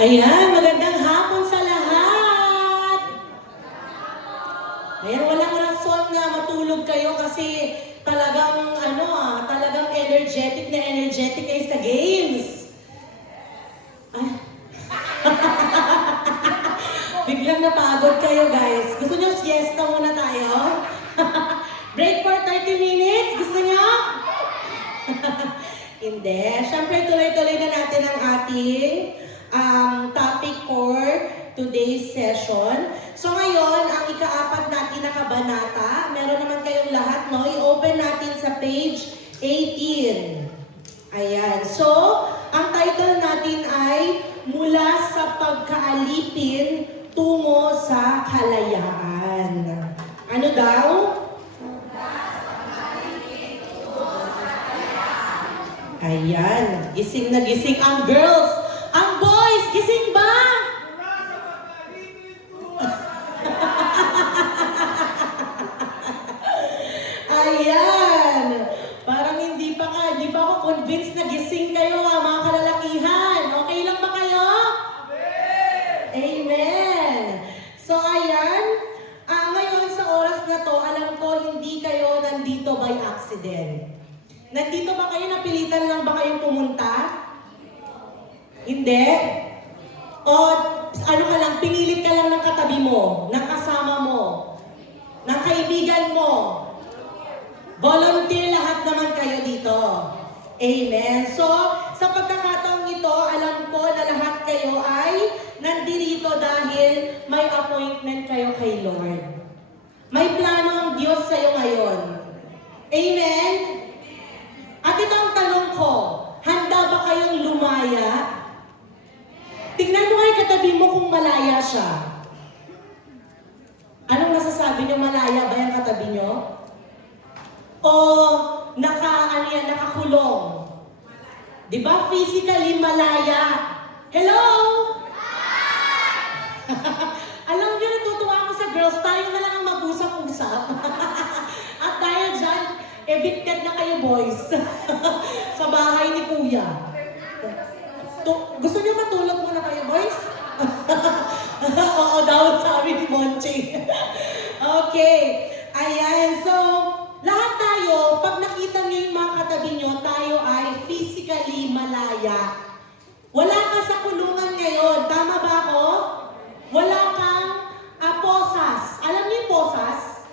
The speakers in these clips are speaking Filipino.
Ayan, magandang hapon sa lahat! Ayan, walang rason na matulog kayo kasi talagang, talagang energetic kayo sa games. Ay. Biglang napagod kayo, guys. Gusto nyo siesta muna tayo? Break for 30 minutes? Gusto nyo? Hindi. Siyempre, tuloy-tuloy na natin ang ating topic for today's session. So ngayon, ang ika-apat natin na kabanata, meron naman kayong lahat, no? I-open natin sa page 18. Ayan. So, ang title natin ay Mula sa Pagkaalipin Tungo sa Kalayaan. Ano daw? Ayan, gising na gising ang girls. Ang boys, gising ba? Ayan. Parang hindi pa ako convinced na gising kayo mga kalalakihan. Okay lang ba kayo? Amen. So ayan, ngayon sa oras na to, alam ko hindi kayo nandito by accident. Nandito ba kayo, napilitan lang ba kayong pumunta? Hindi? O ano ka lang, pinilit ka lang ng katabi mo, ng kasama mo, ng kaibigan mo. Volunteer lahat naman kayo dito. Amen. So, sa pagkakataong ito, alam ko na lahat kayo ay nandito dahil may appointment kayo kay Lord. May plano ang Diyos sa iyo ngayon. Amen? At ito ang tanong ko, handa ba kayong lumaya? Tingnan mo nga katabi mo kung malaya siya. Anong nasasabi niyo, malaya ba yung katabi niyo? O nakakulong? Di ba physically malaya? Hello? Alam niyo, natutuwa ako sa girls, tayo na lang ang mag-usap-usap. At dahil dyan, evicted na kayo, boys. Sa bahay ni Kuya. Gusto niyo matulog muna kayo, boys? Oo daw, sabi ni Monche. Okay. Ayan. So, lahat tayo, pag nakita niyo yung mga katabi niyo, tayo ay physically malaya. Wala ka sa kulungan ngayon. Tama ba ako? Wala kang posas. Alam niyo yung posas?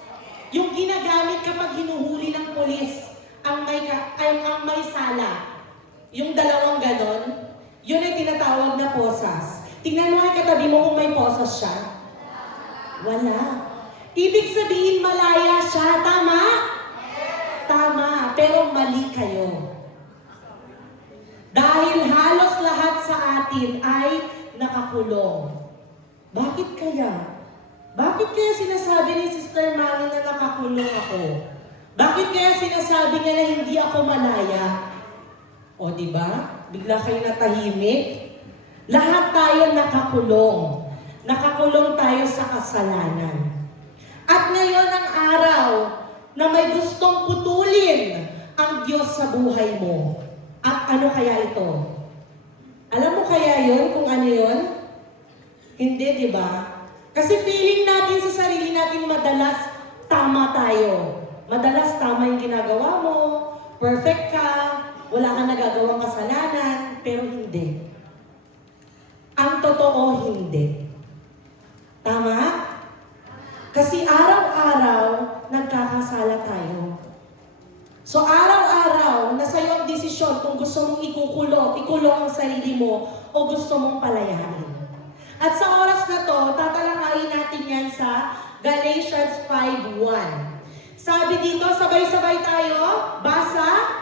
Yung ginagamit kapag hinuhuli ng polis ang may sala. Yung dalawang ganon, yun ay tinatawag na posas. Tingnan mo ay katabi mo kung may posas siya. Wala. Ibig sabihin malaya siya. Tama? Tama. Pero mali kayo. Dahil halos lahat sa atin ay nakakulong. Bakit kaya? Bakit kaya sinasabi ni Sister Manny na nakakulong ako? Bakit kaya sinasabi niya na hindi ako malaya? O diba? Bigla kayo natahimik. Lahat tayo nakakulong. Nakakulong tayo sa kasalanan. At ngayon ang araw na may gustong putulin ang Diyos sa buhay mo. At ano kaya ito? Alam mo kaya yon kung ano yon? Hindi, di ba? Kasi feeling natin sa sarili natin madalas tama tayo. Madalas tama yung ginagawa mo, perfect ka, wala kang nagagawang kasalanan, pero hindi. Ang totoo, hindi. Tama? Kasi araw-araw, nagkakasala tayo. So araw-araw, nasa iyo ang desisyon kung gusto mong ikulong ang sarili mo o gusto mong palayain. At sa oras na to, tatalakayin natin yan sa Galatians 5:1. Sabi dito, sabay-sabay tayo, basa.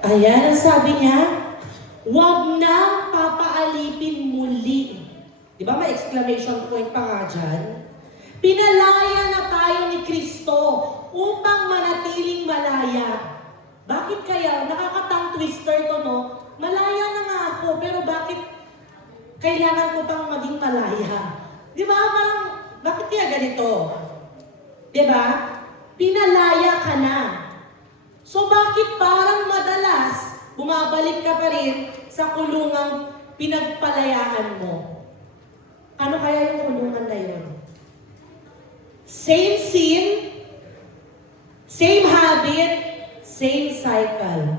Ayan, ang sabi niya, huwag nang papaalipin muli. Di ba may exclamation point pa nga dyan? Pinalaya na tayo ni Kristo upang manatiling malaya. Bakit kaya? Nakakatang twister to, no? Malaya na nga ako, pero bakit kailangan ko pang maging malaya? Di ba? Parang, bakit kaya ganito? 'Di ba? Pinalaya ka na. So bakit parang madalas bumabalik ka pa rin sa kulungang pinagpalayaan mo? Ano kaya yung kulungan na yun? Same sin, same habit, same cycle.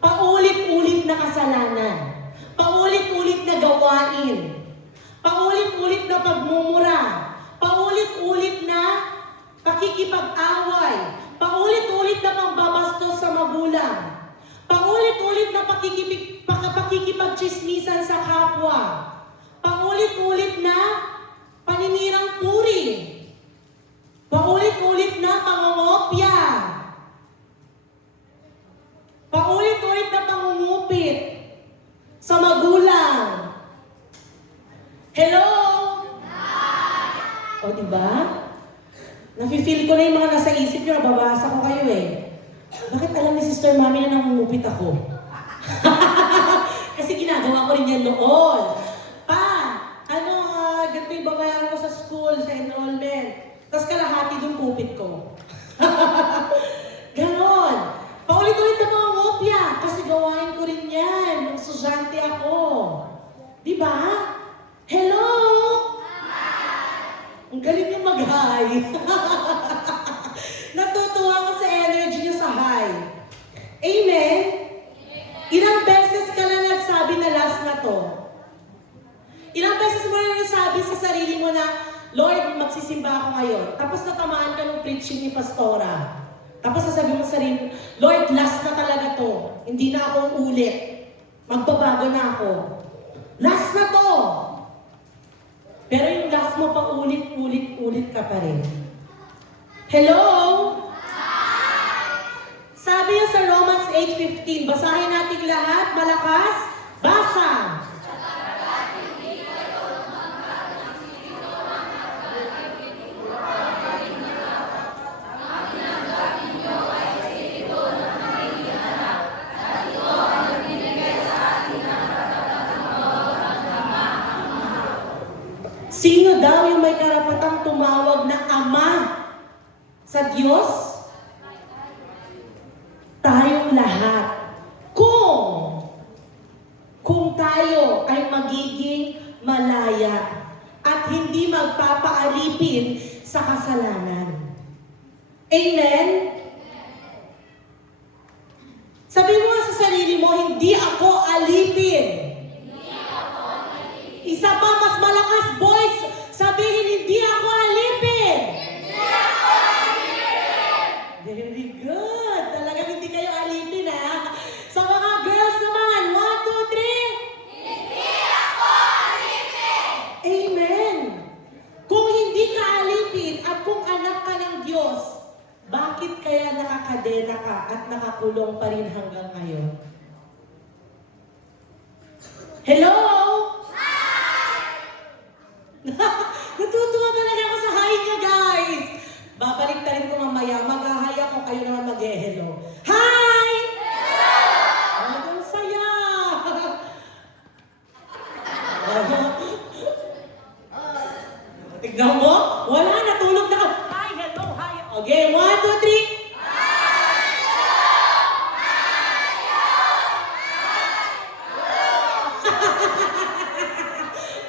Paulit-ulit na kasalanan. Paulit-ulit na gawain. Paulit-ulit na pagmumura. Paulit-ulit na pakikipag-away. Paulit-ulit na pagbabastos sa magulang. Paulit-ulit na pakikipag-chismisan sa kapwa. Paulit-ulit na paninirang puri. Paulit-ulit na pangongopya. Paulit-ulit na pangungupit sa magulang. Hello? Hi! O, diba? Nafe-feel ko na yung mga nasa isip nyo, nababasa ko kayo eh. Bakit alam ni Sister Mami na nangungupit ako? Kasi ginagawa ko rin yan noon. Ganito yung babayaran ko sa school, sa enrollment. Tapos kalahati dun kupit ko. Ganon. Paulit-ulit na mga ngopya. Kasi gawain ko rin yan. Nung estudyante ako. Diba? Hello? Hi! Ang galing yung mag-hi. Natutuwa ko sa energy niyo sa hi. Amen? Ilang beses ka na nagsabi na last na to? Ilang beses mo na nasabi sa sarili mo na, Lord, magsisimba ako ngayon. Tapos natamaan ka ng preaching ni Pastora. Tapos sasabi mo sa sarili mo, Lord, last na talaga to. Hindi na ako ulit. Magbabago na ako. Last na to. Pero yung last mo pa ulit ka pa rin. Hello? Sabi niya sa Romans 8:15, basahin natin lahat, malakas, basa! Sino daw yung may karapatang tumawag na Ama sa Diyos? Tayong lahat. Kung tayo ay magiging malaya at hindi magpapaalipin sa kasalanan. Amen? Sabi mo sa sarili mo, hindi ako alipin. Isa pa, mas malakas voice, sabihin, hindi ako alipin. Hindi ako alipin. Very good. Talagang hindi kayo alipin, ha? Sa mga girls naman, 1, 2, 3. Hindi ako alipin. Amen. Kung hindi ka alipin at kung anak ka ng Diyos, bakit kaya nakakadena ka at nakakulong pa rin hanggang ngayon? Hello? Natutuwa talaga ako sa hi niya, guys. Babalik ta rin ko mamaya. Mag-hi ako, kayo naman mag-hello. Hi! Hello! Ang saya! Tignan mo? Wala, natulog na ako. Hi, hello, hi. Okay, 1, 2, 3.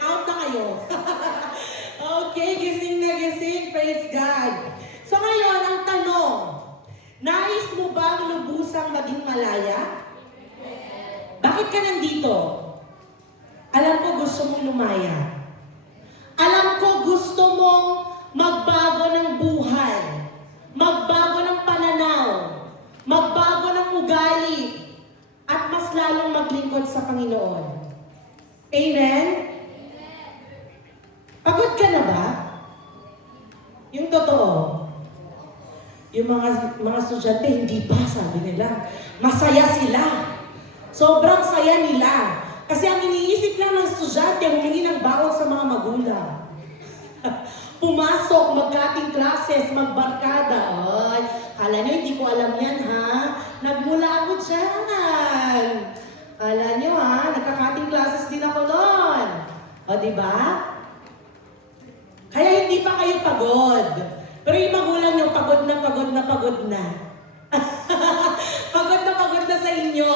Out na kayo. Okay, gising na gising. Praise God. So ngayon, ang tanong, nais mo bang lubusang maging malaya? Bakit ka nandito? Alam ko gusto mong lumaya. Alam ko gusto mong magbago ng buhay. Magbago ng pananaw. Magbago ng ugali. At mas lalong maglingkod sa Panginoon. Amen? Pagod ka na ba? Yung totoo. Yung mga estudyante, hindi ba, sabi nila. Masaya sila. Sobrang saya nila. Kasi ang iniisip lang ng estudyante, humingi ng baon sa mga magulang. Pumasok, mag-cutting classes, magbarkada. Ay, kala nyo, hindi ko alam yan, ha? Nagmula ako dyan. Kala nyo, ha? Nagka-cutting classes din ako noon. O, diba? Kaya hindi pa kayo pagod. Pero yung magulang pagod na pagod na. Pagod na sa inyo.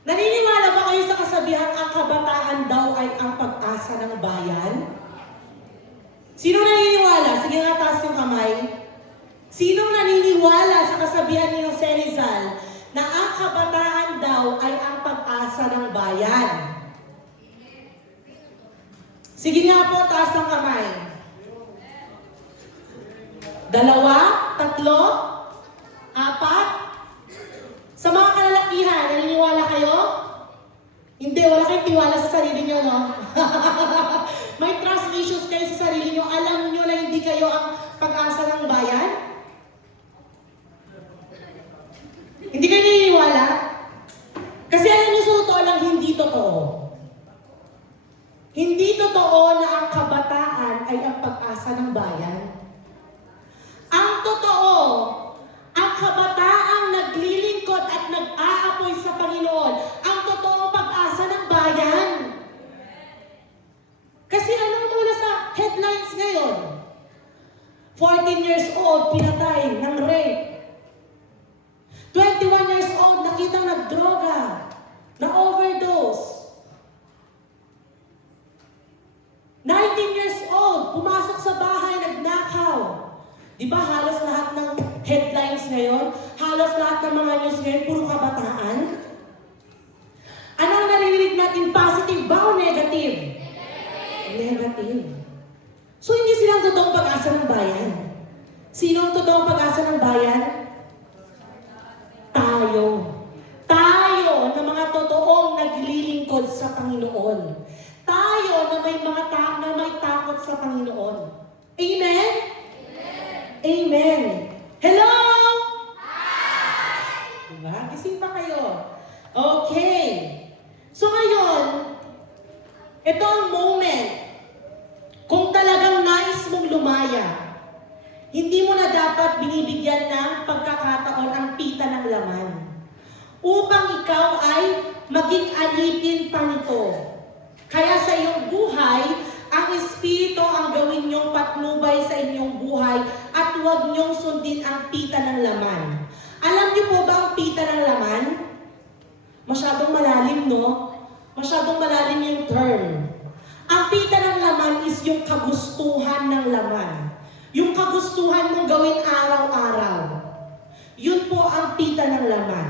Naniniwala ba kayo sa kasabihan, ang kabataan daw ay ang pag-asa ng bayan? Sino naniniwala? Sige nga, taas yung kamay. Sinong naniniwala sa kasabihan ni Jose Rizal na ang kabataan daw ay ang pag-asa ng bayan? Sige nga po, taas ang kamay. 2, 3, 4? Sa mga kalalakihan, naniniwala kayo? Hindi, wala kayong tiwala sa sarili nyo, no? May trust issues kayo sa sarili nyo. Alam nyo na hindi kayo ang pag-asa ng bayan? Hindi kayo naniniwala? Kasi alam nyo, sa totoo lang, hindi totoo. Hindi totoo na ang kabataan ay ang pag-asa ng bayan. Ang totoo, ang kabataang naglilingkod at nag-aapoy sa Panginoon, ang totoong pag-asa ng bayan. Kasi anong mula sa headlines ngayon? 14 years old, pinatay ng rape. 21 years old, nakitang nagdroga, na-overdose. 19 years old, pumasok sa bahay, nagnakaw. Di ba halos lahat ng headlines ngayon, halos lahat ng mga news ngayon, puro kabataan? Anong naririnig natin? Positive ba o negative? Negative. So hindi silang totoong pag-asa ng bayan. Sino ang totoong pag-asa ng bayan? Tayo. Tayo na mga totoong naglilingkod sa Panginoon. Tayo na may mga na may takot sa Panginoon. Amen? Amen. Hello? Hi! Diba? Gising pa kayo. Okay. So ngayon, ito ang moment. Kung talagang nais mong lumaya, hindi mo na dapat binibigyan ng pagkakataon ang pita ng laman upang ikaw ay maging alipin pa nito. Kaya sa iyong buhay, ang Espiritu ang gawin niyong patnubay sa inyong buhay at huwag niyong sundin ang pita ng laman. Alam niyo po ba ang pita ng laman? Masyadong malalim, no? Masyadong malalim yung term. Ang pita ng laman is yung kagustuhan ng laman. Yung kagustuhan mong gawin araw-araw. Yun po ang pita ng laman.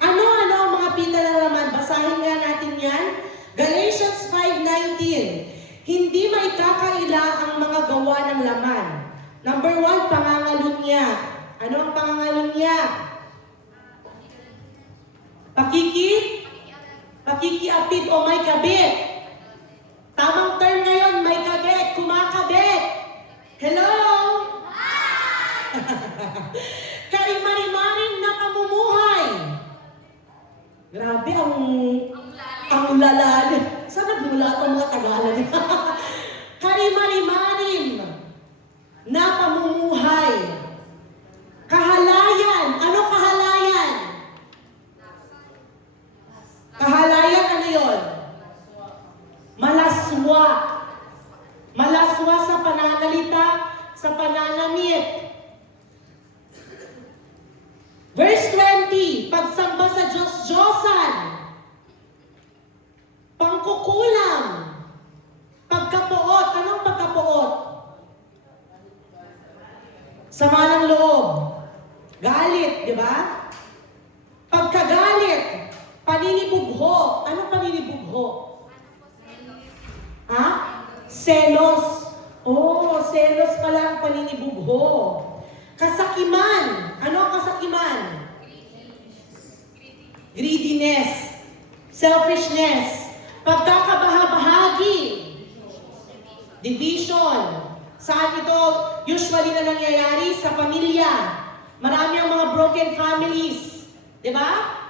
Ano-ano ang mga pita ng laman? Basahin nga natin yan. Galatians 5:19. Hindi maikakaila ang mga gawa ng laman. Number 1, pangangalunya. Ano ang pangangalunya? Pakikiapid o may kabit. Tamang term ngayon, may kabit, kumakabit. Hello? Karimarimarin na pamumuhay. Grabe, ang lalalim. Saan nagmula ang mga Tagalog? Karimarimarin na pamumuhay. Kahalayan. Ano kahalayan? Kahalayan, ano yun? Malaswa. Malaswa sa pananalita, sa pananamit. Verse 20, pagsamba sa Diyos-Diyosan. Pangkukulang. Pagkapuot. Anong pagkapuot? Sama ng loob. Galit, di ba? Pagkagalit. Paninibugho. Anong paninibugho? Ha? Selos. Oh, selos pala ang paninibugho. Kasakiman. Ano ang kasakiman? Greediness. Selfishness. Pagkakabahabahagi. Division. Saan ito usually na nangyayari? Sa pamilya. Marami ang mga broken families. Di ba?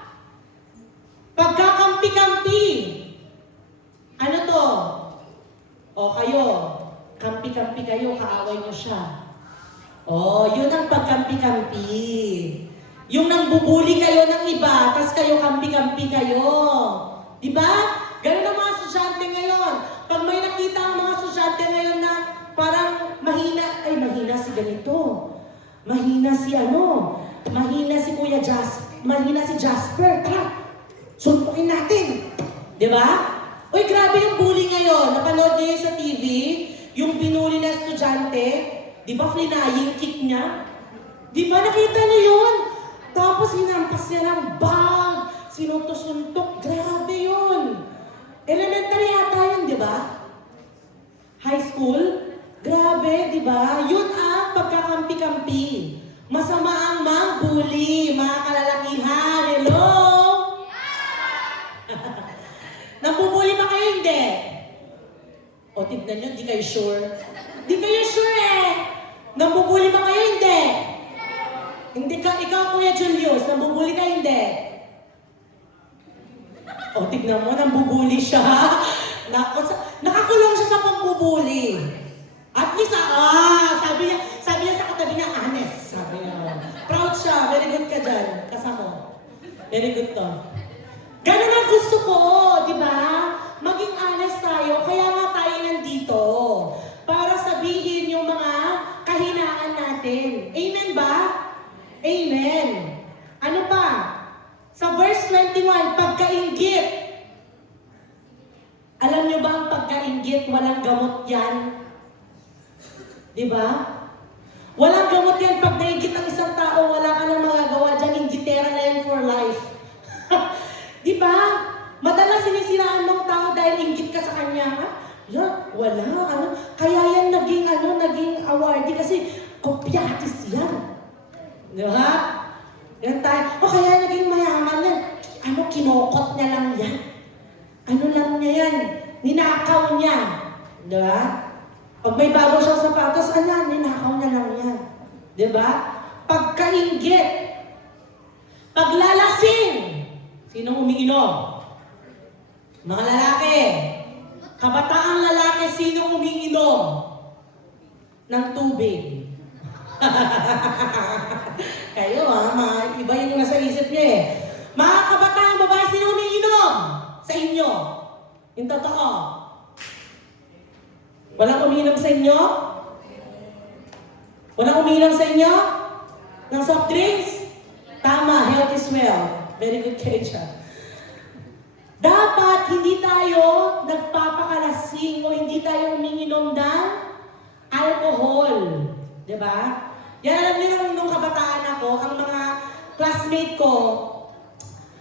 Pagkakampi-kampi. Ano to? O kayo, kampi-kampi kayo, kaaway nyo siya. O, yun ang pagkampi-kampi. Yung nangbubuli kayo ng iba, tas kayo kampi-kampi kayo. Di ba? Ganun ang mga estudyante ngayon. Pag may nakita ang mga estudyante ngayon na parang mahina si ganito. Mahina si mahina si mahina si Jasper. Tara, suntukin natin. Di ba? Uy, grabe yung bully ngayon. Napanood niyo yun sa TV? Yung pinuli na estudyante, di ba flying kick niya? Di ba nakita niyo yun? Tapos hinampas niya ng bag, sinuntok-suntok. Grabe yun. Elementary yata yun, di ba? High school? Grabe, di ba? Yun ang pagkakampi-kampi. Masama ang mang-bully, mga kalalakihan. Hello? Nambubuli ba kayo? Hindi. O, tignan nyo, di kayo sure. Di kayo sure eh. Nambubuli ba kayo? Hindi. Hindi ka, ikaw Kuya Julius, nambubuli ka? Hindi. O, tignan mo, nambubuli siya. Nakakulong siya sa pambubuli. At least, sabi niya sa katabi niya, honest. Sabi niya, proud siya, very good ka dyan. Kasama. Very good to. Ganun ang gusto ko, di ba? Maging honest tayo, kaya nga tayo nandito. Para sabihin yung mga kahinaan natin. Amen ba? Amen. Ano pa? Sa verse 21, pagkainggit. Alam niyo ba ang pagkainggit, walang gamot yan? Di ba? Walang gamot yan. Pag nainggit ang isang tao, wala ka nang magagawa dyan. Inggitera na yan for life. Di ba? Madalas sinisiraan mong tao dahil inggit ka sa kanya. Ha? Wala. Kaya yan naging awardee kasi kopyatis yan. Di ba? Yan tayo. Kaya naging mayaman yan. Kinokot niya lang yan. Lang niya yan. Ninakaw niya. Di ba? Pag may bago siyang sapatos, ninakaw niya lang yan. Di ba? Pagkainggit. Paglalasing. Sinong umiinom? Mga lalaki. Kabataang lalaki, sinong umiinom? Ng tubig. Kayo mga iba yung nasa isip niya eh. Mga kabataang babae, sinong umiinom? Sa inyo. Yung totoo. Walang umiinom sa inyo? Walang umiinom sa inyo? Ng soft drinks? Tama, health is wealth. Very good kayo dyan. Dapat hindi tayo nagpapakalasing o hindi tayo uminginom ng alcohol. Diba? Yan alam niyo nung kabataan ako, ang mga classmate ko,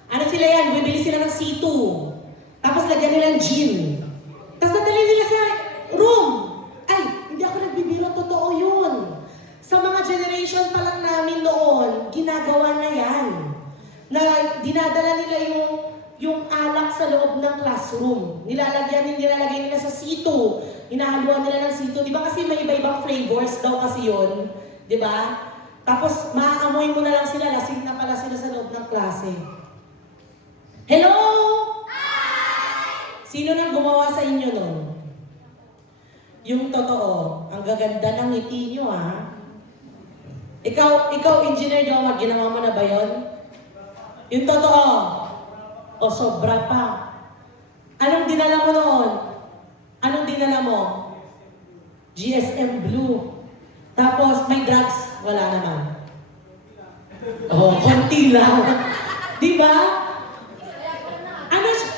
sila yan, bibili sila ng C2. Tapos lagyan nila ng gin. Tapos nadali nila sa room. Ay, hindi ako nagbibiro, totoo yun. Sa mga generation pa lang namin noon, ginagawa na yan. Na dinadala nila yung alak sa loob ng classroom. Nilalagay nila sa C2. Hinahaluan nila ng C2. Di ba kasi may iba-ibang flavors daw kasi yun? Di ba? Tapos maaamoy mo na lang sila, lasing na pala sila sa loob ng klase. Hello? Hi! Sino nang gumawa sa inyo nun? Yung totoo, ang gaganda ng ngiti nyo Ikaw engineer Jomar, ginawa mo na ba yun? Yung totoo. O sobra pa. Anong dinala mo noon? Anong dinala mo? GSM Blue. Tapos may drugs, wala naman. Konti lang. Di ba?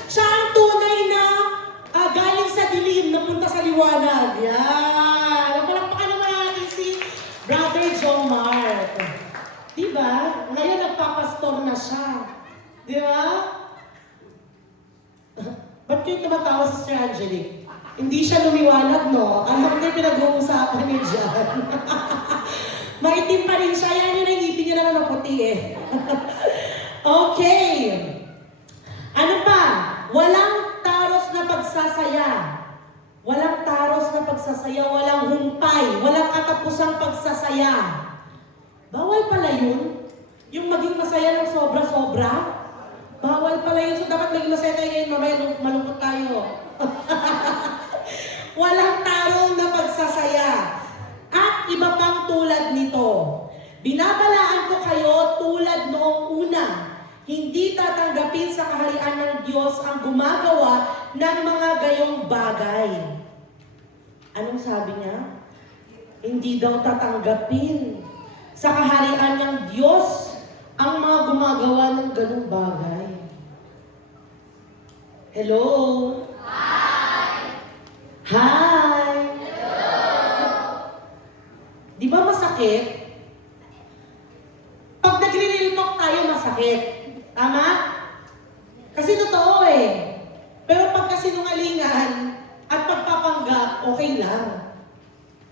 Siya ang tunay na galing sa dilim, napunta sa liwanag. Yan. Palakpakan naman natin si Brother Jomar. Di ba? Ngayon nagpapastor na siya. Di ba? Ba't kayo tumatawa sa Sir Angelic? Hindi siya lumiwanag, no? Ano na yung pinag-uusapan niya dyan? Maitim pa rin siya. Yan yung ngipin niya naman maputi eh. Okay. Ano pa? Walang taros na pagsasaya. Walang taros na pagsasaya. Walang humpay. Walang katapusang pagsasaya. Bawal pala yun. Yung maging masaya ng sobra-sobra. Bawal pala yun. So dapat maging masaya tayo ngayon. Mamaya malungkot tayo. Walang tarong na pagsasaya. At iba pang tulad nito. Binabalaan ko kayo tulad noong una. Hindi tatanggapin sa kaharian ng Diyos ang gumagawa ng mga gayong bagay. Anong sabi niya? Hindi daw tatanggapin sa kaharian ng Diyos ang mga gumagawa ng ganung bagay. Hello? Hi! Hi! Hello! Di ba masakit? Pag nagre-real talk tayo, masakit. Tama? Kasi totoo eh. Pero pag kasinungalingan at pagpapanggap, okay lang.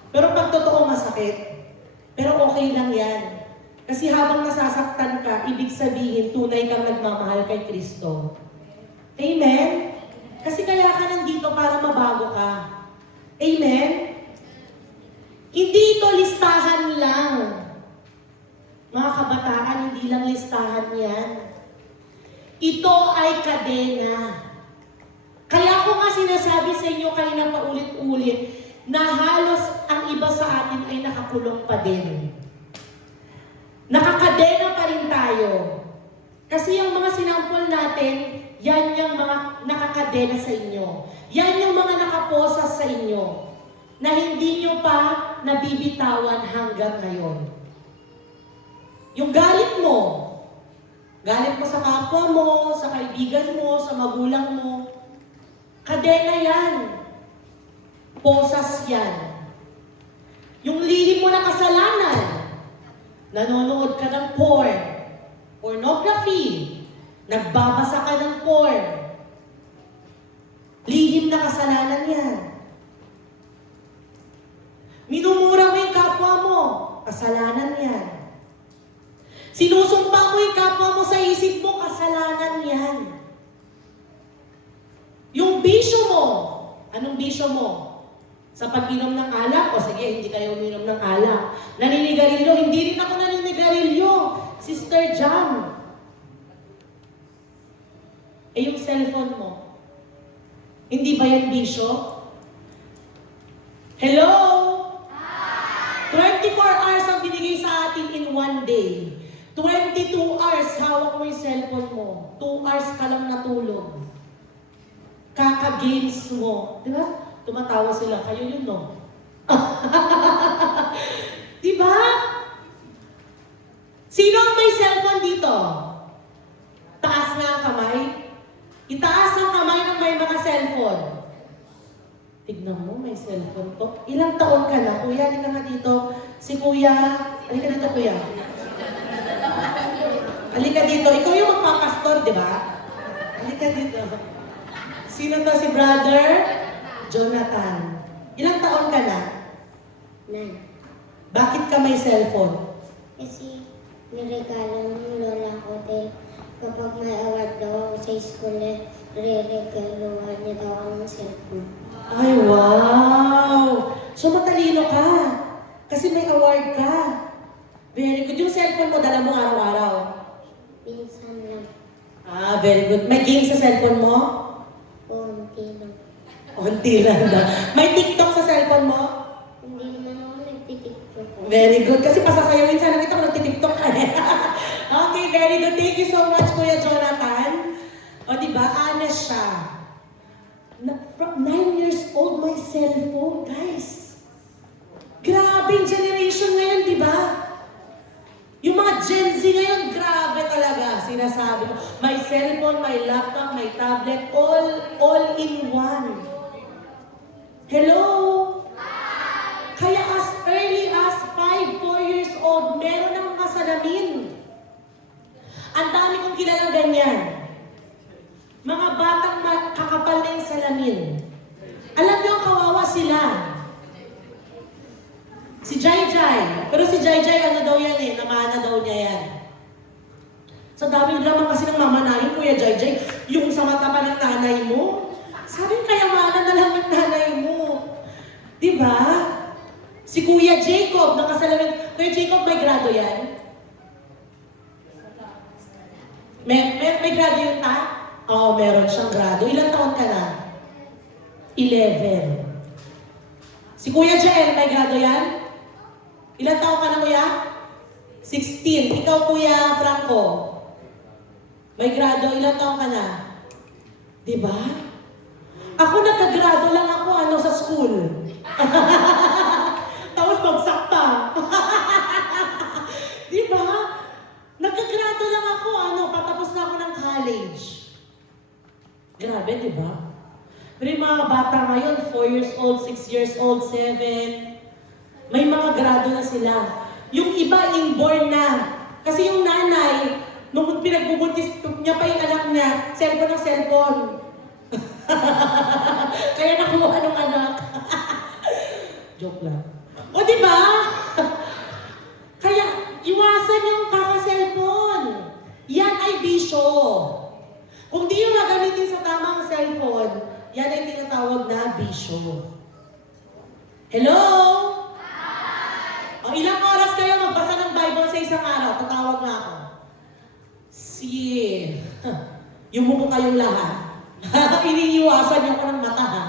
Pero pag totoo, masakit. Pero okay lang yan. Kasi habang nasasaktan ka, ibig sabihin, tunay kang nagmamahal kay Kristo. Amen? Kasi kaya ka nandito para mabago ka. Amen? Hindi ito listahan lang. Mga kabataan, hindi lang listahan yan. Ito ay kadena. Kaya ko nga sinasabi sa inyo kanina paulit-ulit na halos ang iba sa atin ay nakakulong pa din. Nakakadena pa rin tayo. Kasi yung mga sinampol natin, yan yung mga nakakadena sa inyo. Yan yung mga nakaposas sa inyo na hindi nyo pa nabibitawan hanggang ngayon. Yung galit mo sa kapwa mo, sa kaibigan mo, sa magulang mo, kadena yan. Posas yan. Yung lihim mo na kasalanan, nanonood ka ng porn, pornography, nagbabasa ka ng porn, lihim na kasalanan yan. Minumura mo yung kapwa mo, kasalanan yan. Sinusumpa mo yung kapwa mo sa isip mo, kasalanan yan. Yung bisyo mo, anong bisyo mo? Sa pag-inom ng alak, o sige, hindi kayo uminom ng alak. Naninigarilyo, hindi rin ako naninigarilyo. Sister Jam. Yung cellphone mo, hindi ba yan bisyo? Hello? Hi! 24 hours ang binigay sa atin in one day. 22 hours, hawak mo yung cellphone mo. 2 hours ka lang natulog. Kaka-games mo. Di ba? Tumatawa sila. Kayo yun, no? Di ba? Sino ang may cellphone dito? Taas nga ang kamay. Itaas ang kamay ng may mga cellphone. Tignan mo, may cellphone to. Ilang taon ka na? Kuya, halika nga dito. Si Kuya, halika dito, Kuya. Halika dito. Ikaw yung magpapastor, di ba? Halika dito. Sino to? Si Brother Jonathan. Ilang taon ka na? 9. Bakit ka may cellphone? Kasi niregalo ng lola ko dahil kapag may award daw ako sa school, re-regaluhan niya daw ako ng cellphone. Ay, wow! So, matalino ka. Kasi may award ka. Very good. Yung cellphone mo, dala mo araw-araw. Minsan lang, Ah, very good. May game sa cellphone mo? konti lang. Unti lang daw. May TikTok sa cellphone mo? Hindi naman ako nagtitiktok. Very good. Kasi pasasayawin sana kita kung nagtitiktok ka eh. Okay, very good. Thank you so much, Kuya Jonathan. O, diba? Honest siya. From 9 years old, may cellphone, guys. Grabe yung generation ngayon, diba? Yung mga Gen Z ngayon, grabe talaga. Sinasabi ko, may cellphone, may laptop, may tablet, all in one. Hello? Hi! Kaya as early as 5, 4 years old, meron ng mga salamin. Ang dami kong kilalang ganyan. Mga batang kakapal na yung salamin. Alam niyo, kawawa sila. Si Jai Jai. Pero si Jai Jai, ano daw yan eh, namana daw niya yan. Sa dami naman kasi ng mamanahin, Kuya Jai Jai, yung sa mata pa ng nanay mo. Sabi, kayamanan na lang ng nanay mo. Diba? Si Kuya Jacob, nakasalamin. Kuya Jacob, may grado yan? May grado yun ta? Oo, meron siyang grado. Ilang taon ka na? 11. Si Kuya Jael, may grado yan? Ilang taon ka na, Kuya? 16. Ikaw, Kuya Franco? May grado, ilang taon ka na? Diba? Ako nagka-grado lang ako sa school. Tapos bagsak pa. mga bata ngayon, 4 years old, 6 years old, 7. May mga grado na sila. Yung iba, inborn na. Kasi yung nanay, nung pinagbubuntis niya pa yung anak niya, cellphone ng cellphone. Kaya nakuha ng anak. Joke lang. O di ba? Kaya iwasan yung kaka-cellphone. Yan ay bisyo. Kung di yung gagamitin sa tamang cellphone, yan ay tinatawag na bisyo. Hello? O ilang oras kayo magbasa ng Bible sa isang araw? Tatawag na ako. Yumuko kayong lahat. Iniiwasan niyo ko ng mata, ha?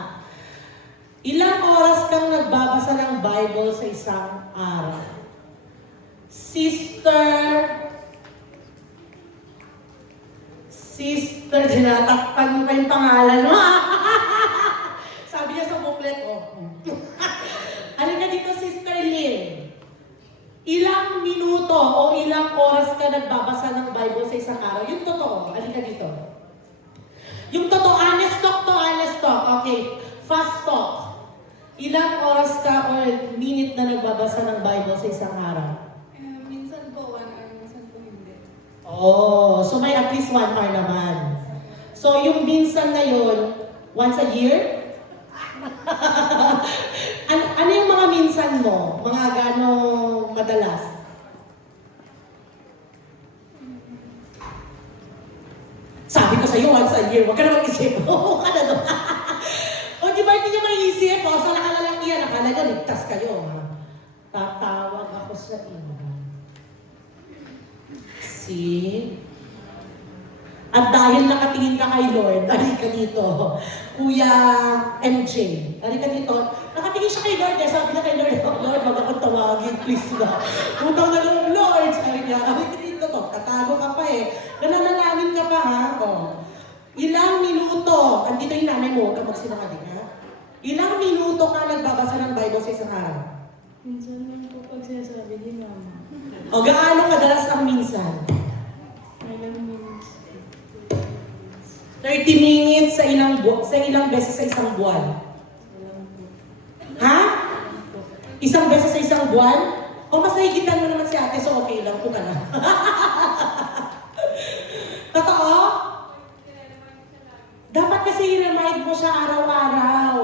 Ilang oras kang nagbabasa ng Bible sa isang araw? Sister, tinatakpan mo pa yung pangalan mo. Sabi niya sa booklet, oh. Halika dito, Sister Lynn. Ilang minuto o ilang oras ka nagbabasa ng Bible sa isang araw? Yung totoo, halika dito. Yung totoo, honest talk. Okay, fast talk. Ilang oras ka or minute na nagbabasa ng Bible sa isang araw? Minsan po 1 hour, minsan po hindi. Oh, so may at least 1 hour naman. So yung minsan na yun, once a year? ano yung mga minsan mo? Mga gano'ng madalas? Sabi ko sa'yo, once a year, huwag ka na mag-isip. Oo ka na doon. O di ba hindi nyo maiisip? O sa nakalang iyan, nakalaga, ligtas kayo. Ha? Tatawag ako sa inyo. See? At dahil nakatingin ka kay Lord, halika dito. Kuya MJ, halika dito. Nakatingin siya kay Lord, eh. Sabi na kay Lord, oh, Lord, wag akong tawagin, please na. Utang na ng Lord. Sabi niya, halika dito, tatago ka pa eh. Nananalangin ka pa, ha? O. Ilang minuto, andito yung nanay mo, huwag ka magsinungaling, ha? Ilang minuto ka nagbabasa ng Bible sa isang araw? Minsan lang po pag sinasabi ni Mama. O gaano kadalas ang minsan? Ilang minutes. 30 minutes sa ilang beses sa isang buwan. Alam po. Ha? Isang beses sa isang buwan? O mas nahigitan mo naman si ate, so okay lang po ka na. Totoo? Dapat kasi i-remind mo siya araw-araw.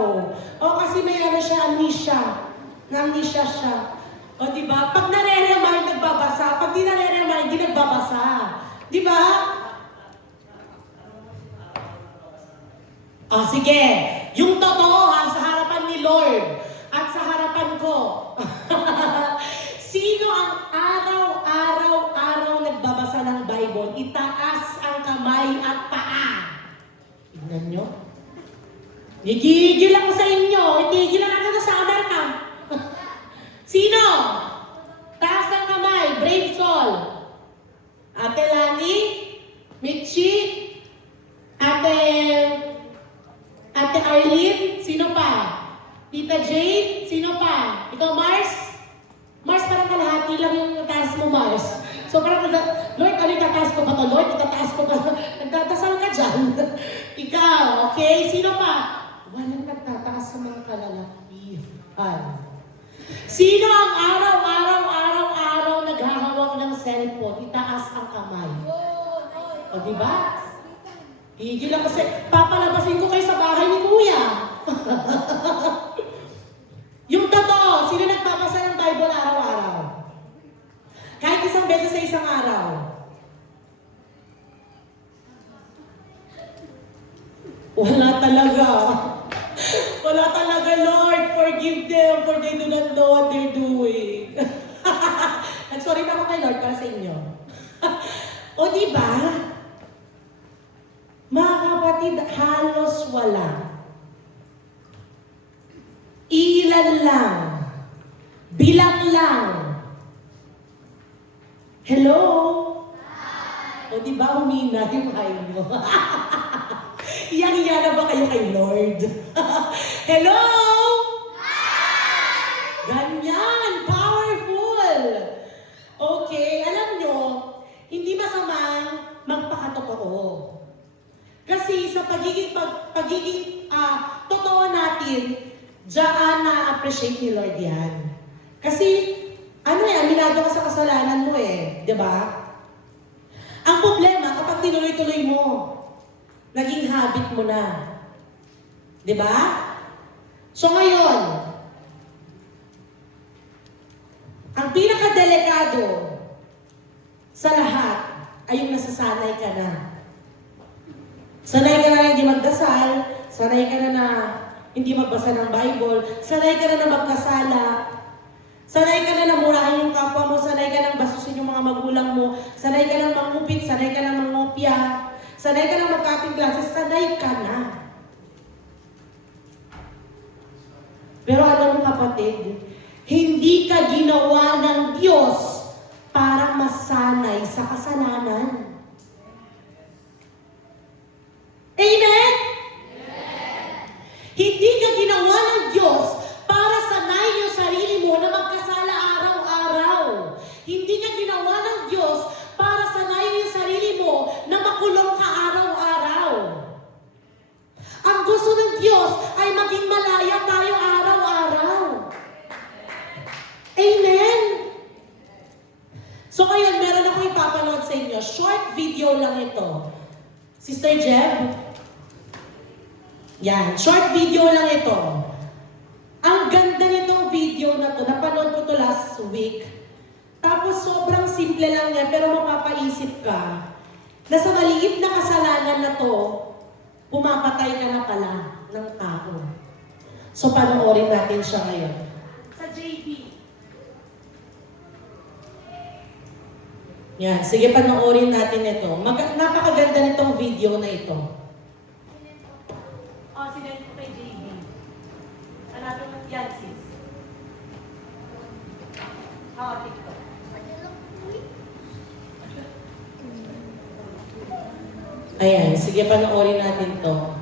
O kasi may ano siya, amnesia. Na-amnesia siya. O diba? Pag nare-remind, nagbabasa. Pag di nare-remind, di nagbabasa. Diba? Ah, sige. Yung totoo ha, sa harapan ni Lord at sa harapan ko. Sino ang araw-araw nagbabasa ng Bible? Itaas ang kamay at paa. Tignan nyo. Nagigil ako sa inyo. Itigil lang ako sa summer camp. Sino? Taas ang kamay. Brave soul. Ate Lani? Mitchi? Ate Arlene? Sino pa? Tita Jane? Sino pa? Ikaw, Mars? Mars, parang kalahati lang yung taas mo, Mars. So parang, Lord, ano itataas ko ba to? Lord, itataas ko ba? Nagdadasal ka dyan. Ikaw, okay? Sino pa? Walang nagtataas sa mga kalalakihan. Sino ang araw-araw naghahawak ng cellphone? Itaas ang kamay. O, diba? Higil ako kasi, papalabasin ko kayo sa bahay ni Kuya. Yung totoo, sino nagbabasa ng Bible araw-araw? Kahit isang beses sa isang araw. Wala talaga. Wala talaga, Lord. Forgive them for they do not know what they're doing. Sorry na ako kay Lord para sa inyo. O diba? Mga kapatid, halos wala. Ilan lang. Bilang lang. Hello? Hi. O diba humina yung kayo nyo? Iyang-iya na ba kayo kay Lord? Hello? Hi! Ganyan, powerful. Okay, alam nyo, hindi masamang magpakatotoo. Kasi sa sa pagiging totoo natin, diyan na-appreciate ni Lord yan. Kasi, aminado ka sa kasalanan mo di ba? Ang problema, kapag tinuloy-tuloy mo, naging habit mo na. Di ba? So ngayon, ang pinakadelikado sa lahat ay yung nasasanay ka na. Sanay ka na hindi magdasal, sanay ka na hindi magbasa ng Bible, sanay ka na magkasala, sanay ka na murahin yung kapwa mo, sanay ka nang basusin yung mga magulang mo, sanay ka nang mangupit, sanay ka nang mangopya, sanay ka nang magkating klases, sanay ka na. Pero alam mo kapatid, hindi ka ginawa ng Diyos para masanay sa kasalanan. Amen? Hindi ka ginawa ng Diyos para sanayin yung sarili mo na magkasala araw-araw. Hindi ka ginawa ng Diyos para sanayin yung sarili mo na makulong ka araw-araw. Ang gusto ng Diyos ay maging malaya tayo araw-araw. Amen? So ngayon, meron akong ipapanood sa inyo. Short video lang ito. Sister Jeb? Yan, short video lang ito. Ang ganda nitong video na to, napanood ko to last week. Tapos sobrang simple lang niya, pero mapapaisip ka na sa maliit na kasalanan na to, pumapatay ka na pala ng tao. So panoorin natin siya ngayon. Sa JB. Yan, sige panoorin natin ito. Napakaganda nitong video na ito. Sinend ko kay JB. Hanapin mo yan, sis. TikTok. Ayan, sige panoorin natin to.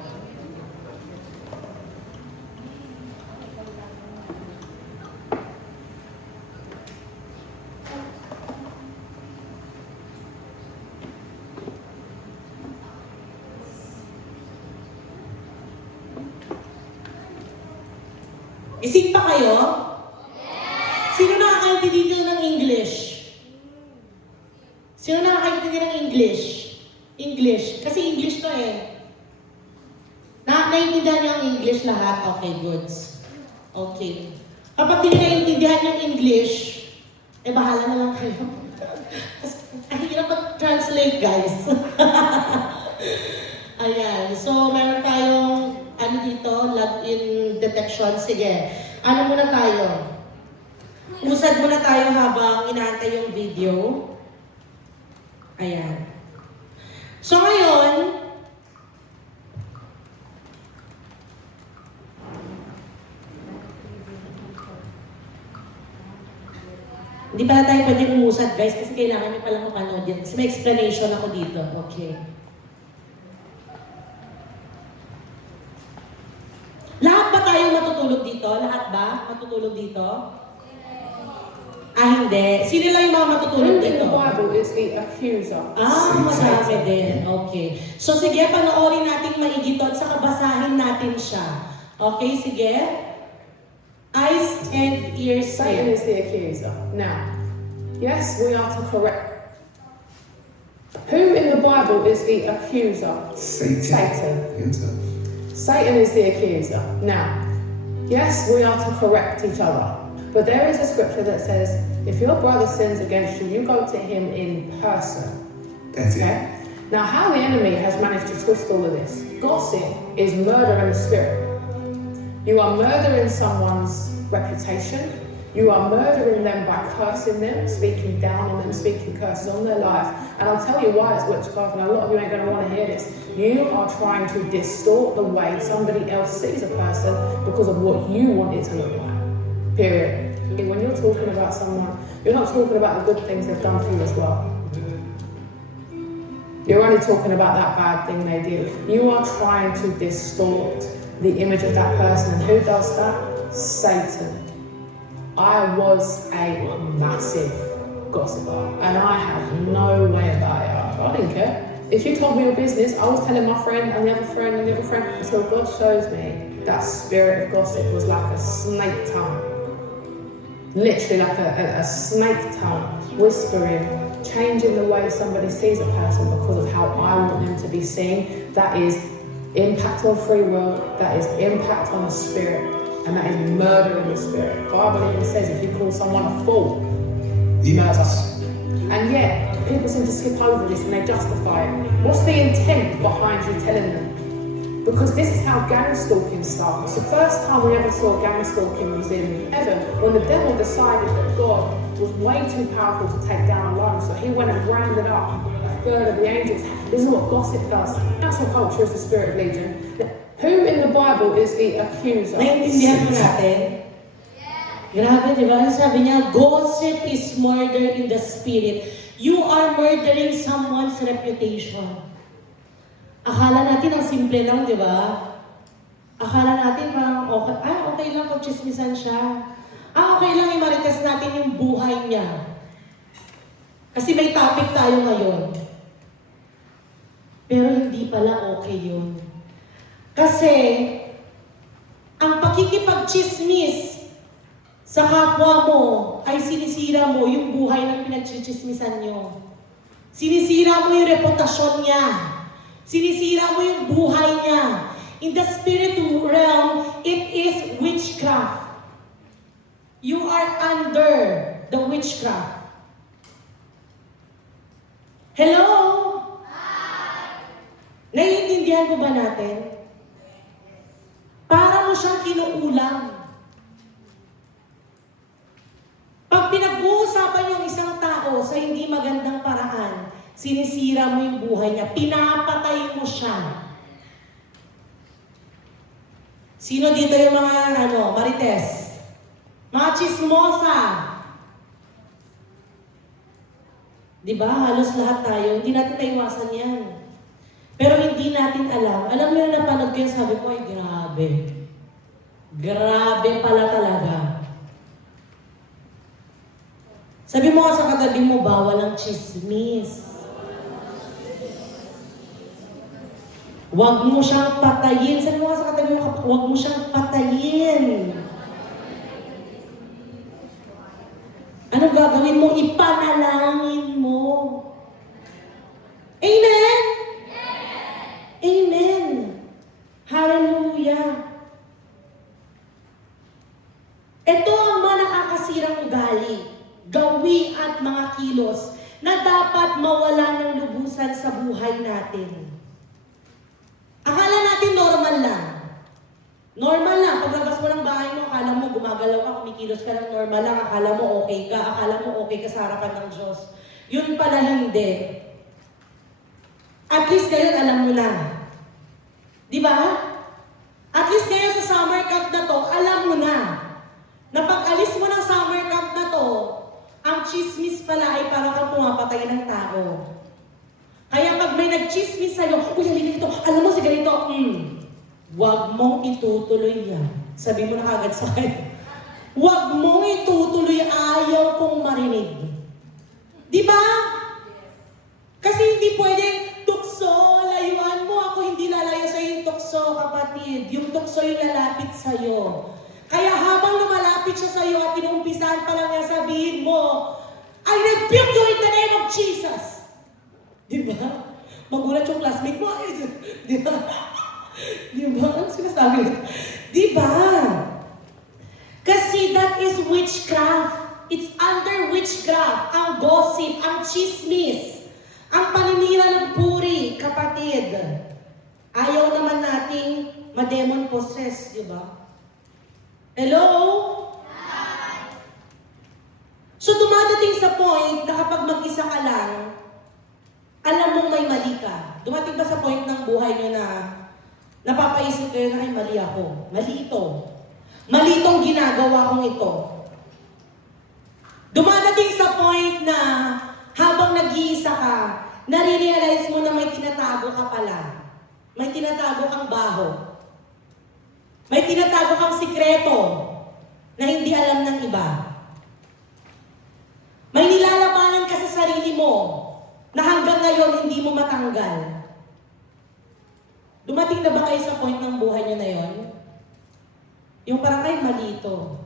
Isip pa kayo? Sino nakakaintindi nyo ng English? Sino nakakaintindi ng English? English. Kasi English to Naiintindihan nyo ang English lahat? Okay, goods. Okay. Kapag hindi naiintindihan yung English, bahala na lang kayo. Ang hirap mag-translate, guys. Ayan. So, meron tayong dito, login detection. Sige. Ano muna tayo? Usad muna tayo habang inaantay yung video. Ayan. So ngayon, hindi pala tayo pwede umusad guys kasi kailangan nyo palang mapanood yan. Kasi may explanation ako dito. Okay. Lahat ba tayo matutulog dito? Lahat ba matutulog dito? Hindi. Sino lang yung mga matutulog Who in dito? the Bible is the accuser? Madami din. Okay. So sige, panoorin natin maigi to at saka basahin natin siya. Okay, sige. Eyes and ears. Satan is the accuser. Now, yes, we are to correct. Who in the Bible is the accuser? Satan. Satan is the accuser. Now, yes, we are to correct each other. But there is a scripture that says, if your brother sins against you, you go to him in person. That's it. Now, how the enemy has managed to twist all of this. Gossip is murder in the spirit. You are murdering someone's reputation. You are murdering them by cursing them, speaking down on them, speaking curses on their life. And I'll tell you why it's witchcraft, and a lot of you ain't going to want to hear this. You are trying to distort the way somebody else sees a person because of what you want it to look like. Period. When you're talking about someone, you're not talking about the good things they've done for you as well. You're only talking about that bad thing they did. You are trying to distort the image of that person. And who does that? Satan. I was a massive gossiper, and I had no way about it. I didn't care. If you told me your business, I was telling my friend and the other friend and the other friend until God shows me that spirit of gossip was like a snake tongue. Literally like a snake tongue, whispering, changing the way somebody sees a person because of how I want them to be seen. That is impact on free will, that is impact on the spirit, and that is murder in the spirit. The Bible even says if you call someone a fool, murder. And yet, people seem to skip over this and they justify it. What's the intent behind you telling them? Because this is how gang stalking starts. The first time we ever saw gang stalking was in heaven, when the devil decided that God was way too powerful to take down alone, so he went and rounded up a third of the angels. This is what gossip does. Cancel culture is the spirit of legion. Who in the Bible is the accuser? Naintindihan mo natin? Grabe, di ba? Sabi niya, gossip is murder in the spirit. You are murdering someone's reputation. Akala natin ang simple lang, di ba? Akala natin parang okay lang pag chismisan siya. Okay lang i-marites natin yung buhay niya. Kasi may topic tayo ngayon. Pero hindi pala okay yun. Kasi, ang pakikipag-chismis sa kapwa mo ay sinisira mo yung buhay ng pinag-chismisan nyo. Sinisira mo yung reputasyon niya. Sinisira mo yung buhay niya. In the spiritual realm, it is witchcraft. You are under the witchcraft. Hello? Naiintindihan po ba natin? Para mo siyang kinuulam. Pag pinag-uusapan yung isang tao sa hindi magandang paraan, sinisira mo yung buhay niya, pinapatay mo siya. Sino dito yung mga marites? Mga chismosa. Diba? Halos lahat tayo. Hindi natin taiwasan yan. Pero hindi natin alam. Alam mo yung napanood ko yun, sabi ko, ay grabe. Grabe pala talaga. Sabi mo nga sa katabi mo, bawal ang chismis. Huwag mo siyang patayin. Sabi mo nga sa katabi mo, huwag mo siyang patayin. Anong gagawin mo? Ipanalangin mo. Amen? Amen. Hallelujah. Ito ang mga nakakasirang ugali, gawi at mga kilos na dapat mawala ng lubusan sa buhay natin. Akala natin normal lang. Normal lang. Paglabas mo ng bahay mo, akala mo gumagalaw ka, kumikilos ka lang, normal lang. Akala mo okay ka. Akala mo okay ka sa harapan ng Diyos. Yun pala hindi. At least ngayon alam mo na. Di ba? At least ngayon sa summer camp na to, alam mo na. Na pag alis mo ng summer camp na to, ang chismis pala ay parang kang pumapatay ng tao. Kaya pag may nag-chismis sa'yo, uy, halika dito, alam mo si ganito, huwag mong itutuloy yan. Sabi mo na kagad sa akin, huwag mong itutuloy, ayaw kong marinig. Di ba? Kasi hindi pwedeng tukso, layuan mo ako, hindi lalayo sa'yo yung tukso, kapatid. Yung tukso yung lalapit sa'yo. Kaya habang lumalapit siya sa'yo at inumpisahan pa lang niya, sabihin mo, I rebuke you in the name of Jesus. Di ba? Magulat yung classmate mo. Di ba? Di ba? Ano sinasabi nito? Di ba? Kasi that is witchcraft. It's under witchcraft. Ang gossip, ang chismis, ang paninira ng puri, kapatid. Ayaw naman nating ma-demon possess, di ba? Hello? So dumadating sa point na kapag mag-isa ka lang, alam mong may mali ka. Dumating ba sa point ng buhay nyo na napapaisip kayo na ay mali ako? Mali ito. Mali itong ginagawa kong ito. Dumadating sa point na habang nag-iisa ka, nare-realize mo na may tinatago ka pala. May tinatago kang baho. May tinatago kang sikreto na hindi alam ng iba. May nilalabanan ka sa sarili mo na hanggang ngayon hindi mo matanggal? Dumating na ba kayo sa point ng buhay niyo na yon? Yung parang, ay, mali ito.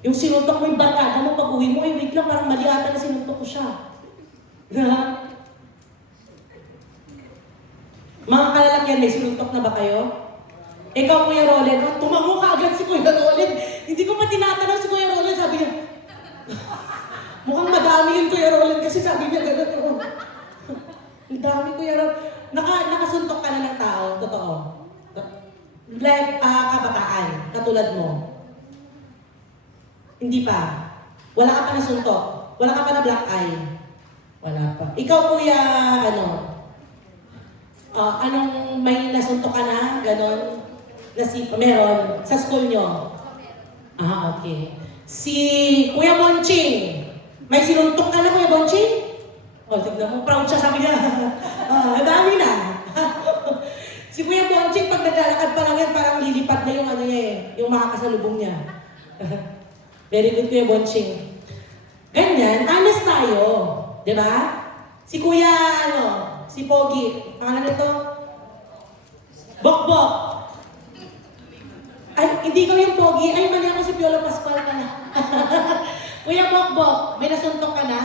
Yung sinuntok mo yung barkada mo pag uwi mo, ay, wait lang, parang mali ata na sinuntok ko siya. Mga kalalakyan, may sinuntok na ba kayo? Ikaw, Kuya Roland, tumango ka agad si Kuya Roland. Hindi ko pa tinatanong si Kuya Roland, sabi niya, mukhang madami yun, Kuya Roland, kasi sabi niya gano'n. Ang dami, Kuya Roland. Nakasuntok ka na ng tao, totoo. Like, kabataan, katulad mo. Hindi pa. Wala ka pa nasuntok. Wala ka pa na black eye. Wala pa. Ikaw, Kuya, anong may nasuntok ka na? Ganon? Meron? Sa school nyo? Okay. Si Kuya Bonching. May sinuntok ka na, Kuya Bonching? Tignan mo, proud siya, sabi niya. Dami na. Si Kuya Bonching, pag naglalakad pa lang yan, parang lilipad na yung ano niya eh, yung makakasalubong niya. Very good, Kuya Bonching. Ganyan, honest tayo. Di ba? Si Kuya, si Pogi. Pangalan nito? Bokbok. Ay, hindi ko yung Pogi. Ay, mali ako si Piolo Pascual ka na. Kuya Bokbok, may nasuntok ka na?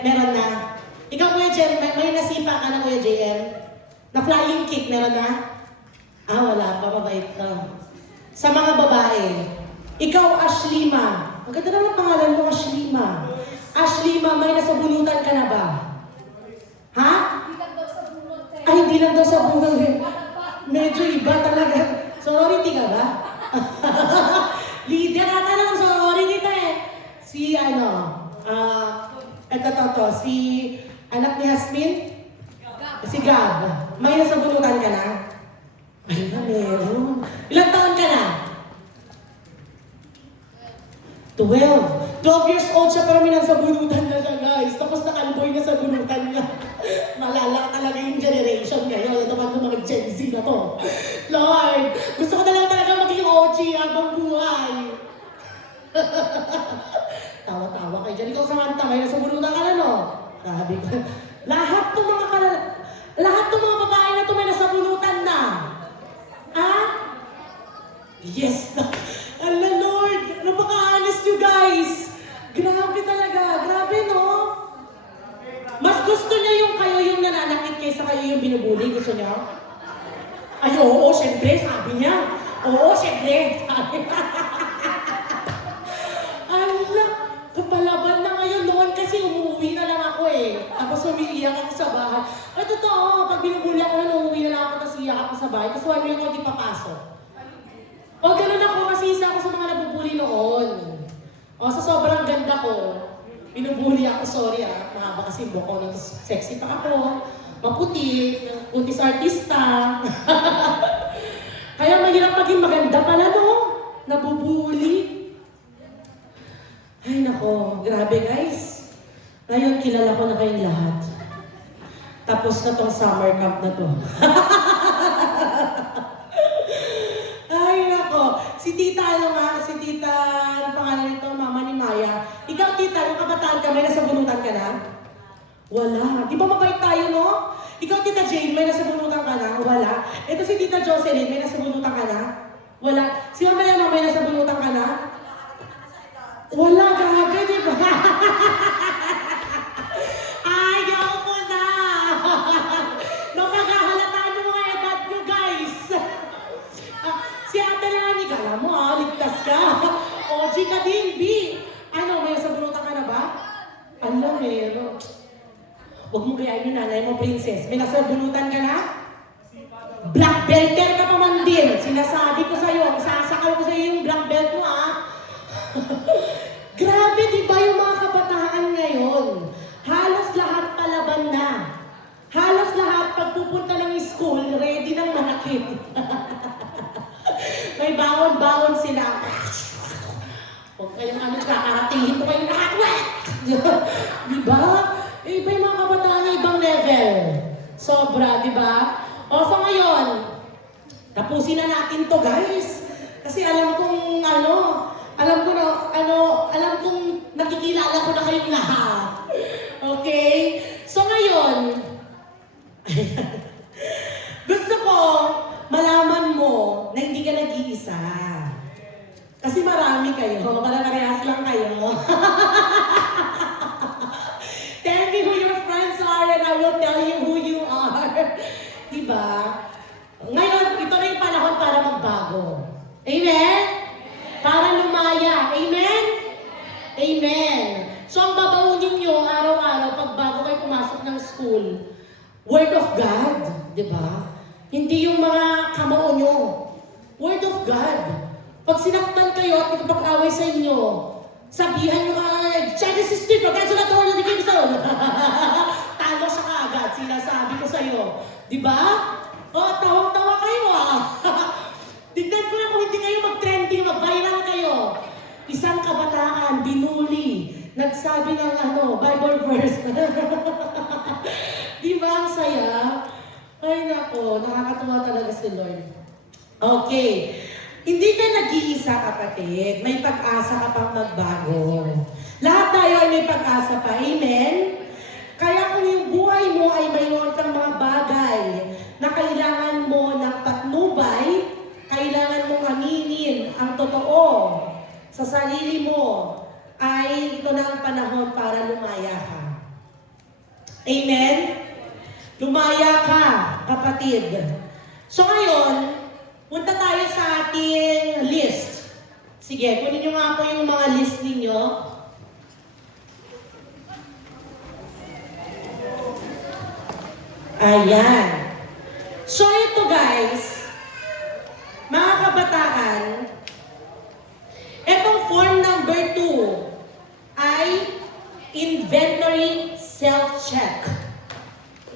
Meron na. Ikaw, Kuya Jem, may nasipa ka na, Kuya JM? Na flying kick, meron na? Wala pa, mabait ka. Sa mga babae, ikaw, Ashlima. Ang ganda naman pangalan mo, Ashlima. Ashlima, may nasabunutan ka na ba? Ha? Ay, hindi lang daw sa bunot. Medyo iba talaga. Sorority ka ba? Leader ata lang, sorority kita eh. Si si anak ni Hasmin? Si Gab. May nasabunutan ka na? Ay, meron. Ilang taon ka na? 12 years old siya pero may nasabunutan na siya, guys. Tapos nakalboy na sa bunutan niya. Malala talaga yung generation ngayon. Ito ba itong mga Gen Z na to? Lord, gusto ko na lang talaga maging OG habang buhay. Tawa-tawa kayo dyan. Ikaw, Samantha, may nasabunutan ka na, no? Sabi ko. Lahat ng mga babae na ito may nasabunutan na. Yes! Ala, Lord! Napaka-honest you guys! Grabe talaga! Grabe, no? Mas gusto niya yung kayo yung nananakit kaysa kayo yung binubuli. Gusto niya? Ay, oo, syempre, sabi niya. Oo, syempre, sabi niya. Ala, kapalaban na ngayon. Noon kasi umuwi na lang ako eh. Tapos umiiyak ako sa bahay. Ay, totoo, pag binubuli ako na, umuwi na lang ako, tapos iyak ako sa bahay. Tapos wala yung ako di papasok. O, ganun ako kasi isa ako sa mga nabubuli noon. O, sa sobrang ganda ko, binubuli ako, sorry mahaba kasi yung buhok ko, sexy pa ako, maputi, putis artista. Kaya mahirap maging maganda pala, no? Nabubuli. Ay, nako, grabe guys. Ngayon, kilala ko na kayong lahat. Tapos na tong summer camp na to. Ay, nako. Si Tita, ano pangalan nito? Mama ni Maya. Ikaw, Tita, yung kabataan ka, may nasabunutan ka na? Wala. Di ba mabait tayo, no? Ikaw, Tita Jane, may nasabunutan ka na? Wala. Ito si Tita Jocelyn, may nasabunutan ka na? Wala. Si Mama Yana, may nasabunutan ka na? Wala, grabe, di ba? Ayaw ko na! Napaghahalata nyo mga edad nyo, guys! Si Ate Lani, kala mo ligtas ka. OG ka din, B. May nasabunutan ka na ba? Alam, meron. Huwag mo kayain yung nanay mo, princess. May nasabunutan ka na? Black belter ka pa man din. Sinasabi ko sa'yo, sasakal ko sa'yo yung black belt mo, Grabe, di ba yung mga kabataan ngayon? Halos lahat palaban na. Halos lahat pagpupunta ng school, ready ng manakit. May bawon-bawon sila. Huwag kayong kakaratingin ko kayong nakatwet! Di ba? Iba yung mga kabataan na ibang level. Sobra, di ba? O, so ngayon, tapusin na natin to, guys. Kasi alam kong nakikilala ko na kayong lahat. Okay? Okay? So ngayon, gusto ko malaman mo na hindi ka nag-iisa. Kasi marami kayo. Parehas lang kayo. Tell me who your friends are and I will tell you who you are. Diba? Ngayon, ito na yung panahon para magbago. Amen? Para lumaya. Amen? Amen. So ang babaunin nyo araw-araw pag bago kayo pumasok ng school, Word of God. Diba? Hindi yung mga kamao nyo. Word of God. Pag sinaktan kayo at nakapag-away sa inyo, sabihan nyo Genesis 3, Proverbs na doon, hindi kayo sa talo siya kaagad, sinasabi ko sa'yo. Diba? Tawang-tawa kayo Tignan ko na kung hindi kayo mag-trending, mag-viral kayo. Isang kabataan, binuli, nagsabi ng Bible verse. Diba ang saya? Ay nako, nakakatuwa talaga si Lord. Okay. Hindi ka nag-iisa, kapatid. May pag-asa ka pang magbago. Lahat tayo ay may pag-asa pa. Amen? Kaya kung yung buhay mo ay mayroon kang mga bagay na kailangan mo ng patnubay, kailangan mong aminin ang totoo sa sarili mo, ay ito na ang panahon para lumaya ka. Amen? Lumaya ka, kapatid. So ngayon, punta tayo sa ating list. Sige, kunin nyo nga po yung mga list ninyo. Ayan. So ito guys, mga kabataan, itong form number 2 ay inventory self-check.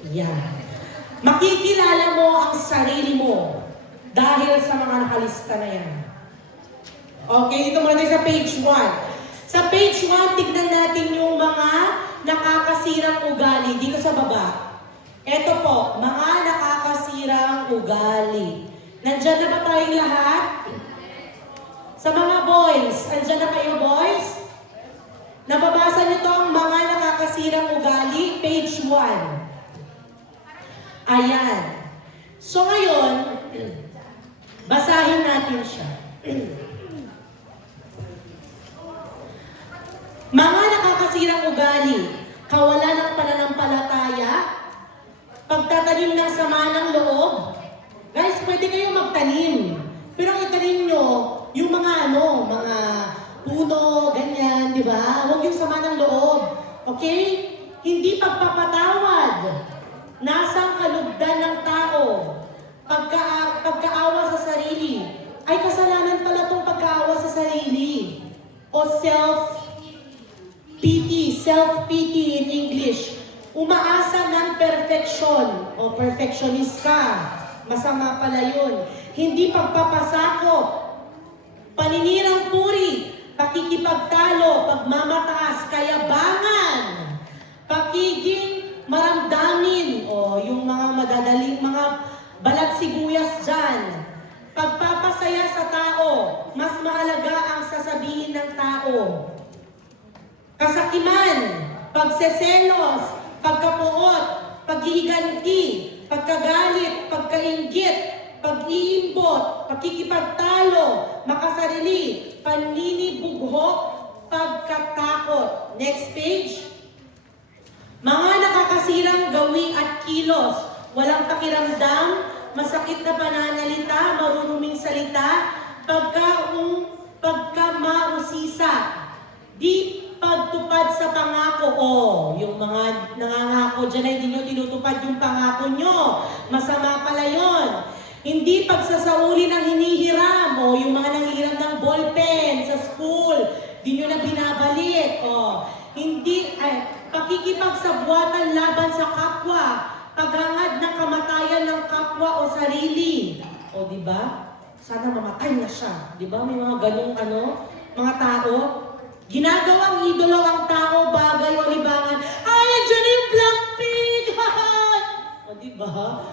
Yan. Makikilala mo ang sarili mo dahil sa mga nakalista na yan. Okay, dito muna tayo sa page 1. Sa page 1, tignan natin yung mga nakakasirang ugali dito sa baba. Ito po, mga nakakasirang ugali. Nandyan na ba tayong lahat? Sa mga boys, andyan na kayo boys? Nababasa niyo to ang mga nakakasirang ugali, page 1. Ayan. So ngayon, basahin natin siya. Mga nakakasirang ugali, kawalan ng pananampalataya, pagtatanim ng sama ng loob. Guys, pwede kayo magtanim. Pero ang itanim nyo, yung mga mga puno, ganyan, di ba? Huwag yung sama ng loob. Okay? Hindi pagpapatawad. Nasang kalugdan ng tao. Pagkaawa sa sarili. Ay, kasalanan pala itong pagkaawa sa sarili. O self-pity in English. Umaasa ng perfection. O perfectionist ka. Masama pala yun. Hindi pagpapasakop. Paninirang puri. Pakikipagtalo. Pagmamataas. Kayabangan. Pakiging maramdamin. O yung mga madadaling mga balat sibuyas dyan. Pagpapasaya sa tao. Mas mahalaga ang sasabihin ng tao. Kasakiman. Pagseselos. Pagkapuot. Paghihiganti. Pagkagalit. Pagkainggit. Pag-iimbot. Pagkikipagtalo. Makasarili. Paninibughok. Pagkatakot. Next page. Mga nakakasirang gawi at kilos. Walang pakiramdam. Masakit na pananalita. Maruruming salita. Pagkamausisa. Di pagtupad sa pangako. Yung mga nangangako dyan ay hindi nyo tinutupad yung pangako nyo. Masama pala yun. Hindi pagsasauli ng hinihiram. Yung mga nanghihiram ng ballpen sa school. Di nyo na binabalik. Hindi, pakikipagsabuatan laban sa kapwa. Paghangad ng kamatayan ng kapwa o sarili. Di ba? Sana mamatay na siya. Di ba? May mga ganung mga tao. Ginagawang idolo ang tao, bagay o libangan. Ay, andyan na yung Blackpink! Di ba?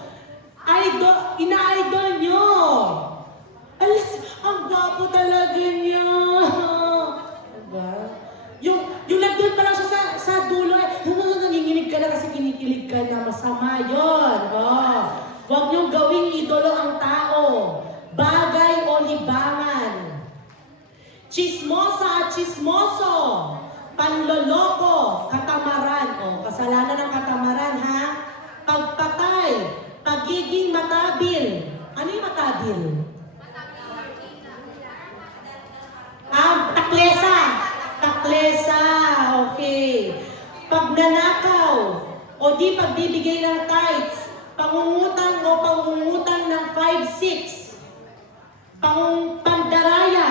Ina-idol nyo. Alas, ang gwapo talaga niya. Di ba? Yung nandun pa lang siya sa dulo, nangingin kinikilig ka na masama yun. Oh. Huwag niyong gawing idolo ang tao. Bagay o libangan. Chismosa at chismoso. Panloloko, katamaran. O, kasalanan ng katamaran, ha? Pagpatay, pagiging matabil. Ano yung matabil? Taklesa. Taklesa, okay. Pagnanakaw, o di pagbibigay ng tithes. Pangungutang o pangungutang ng 5-6. Pandaraya.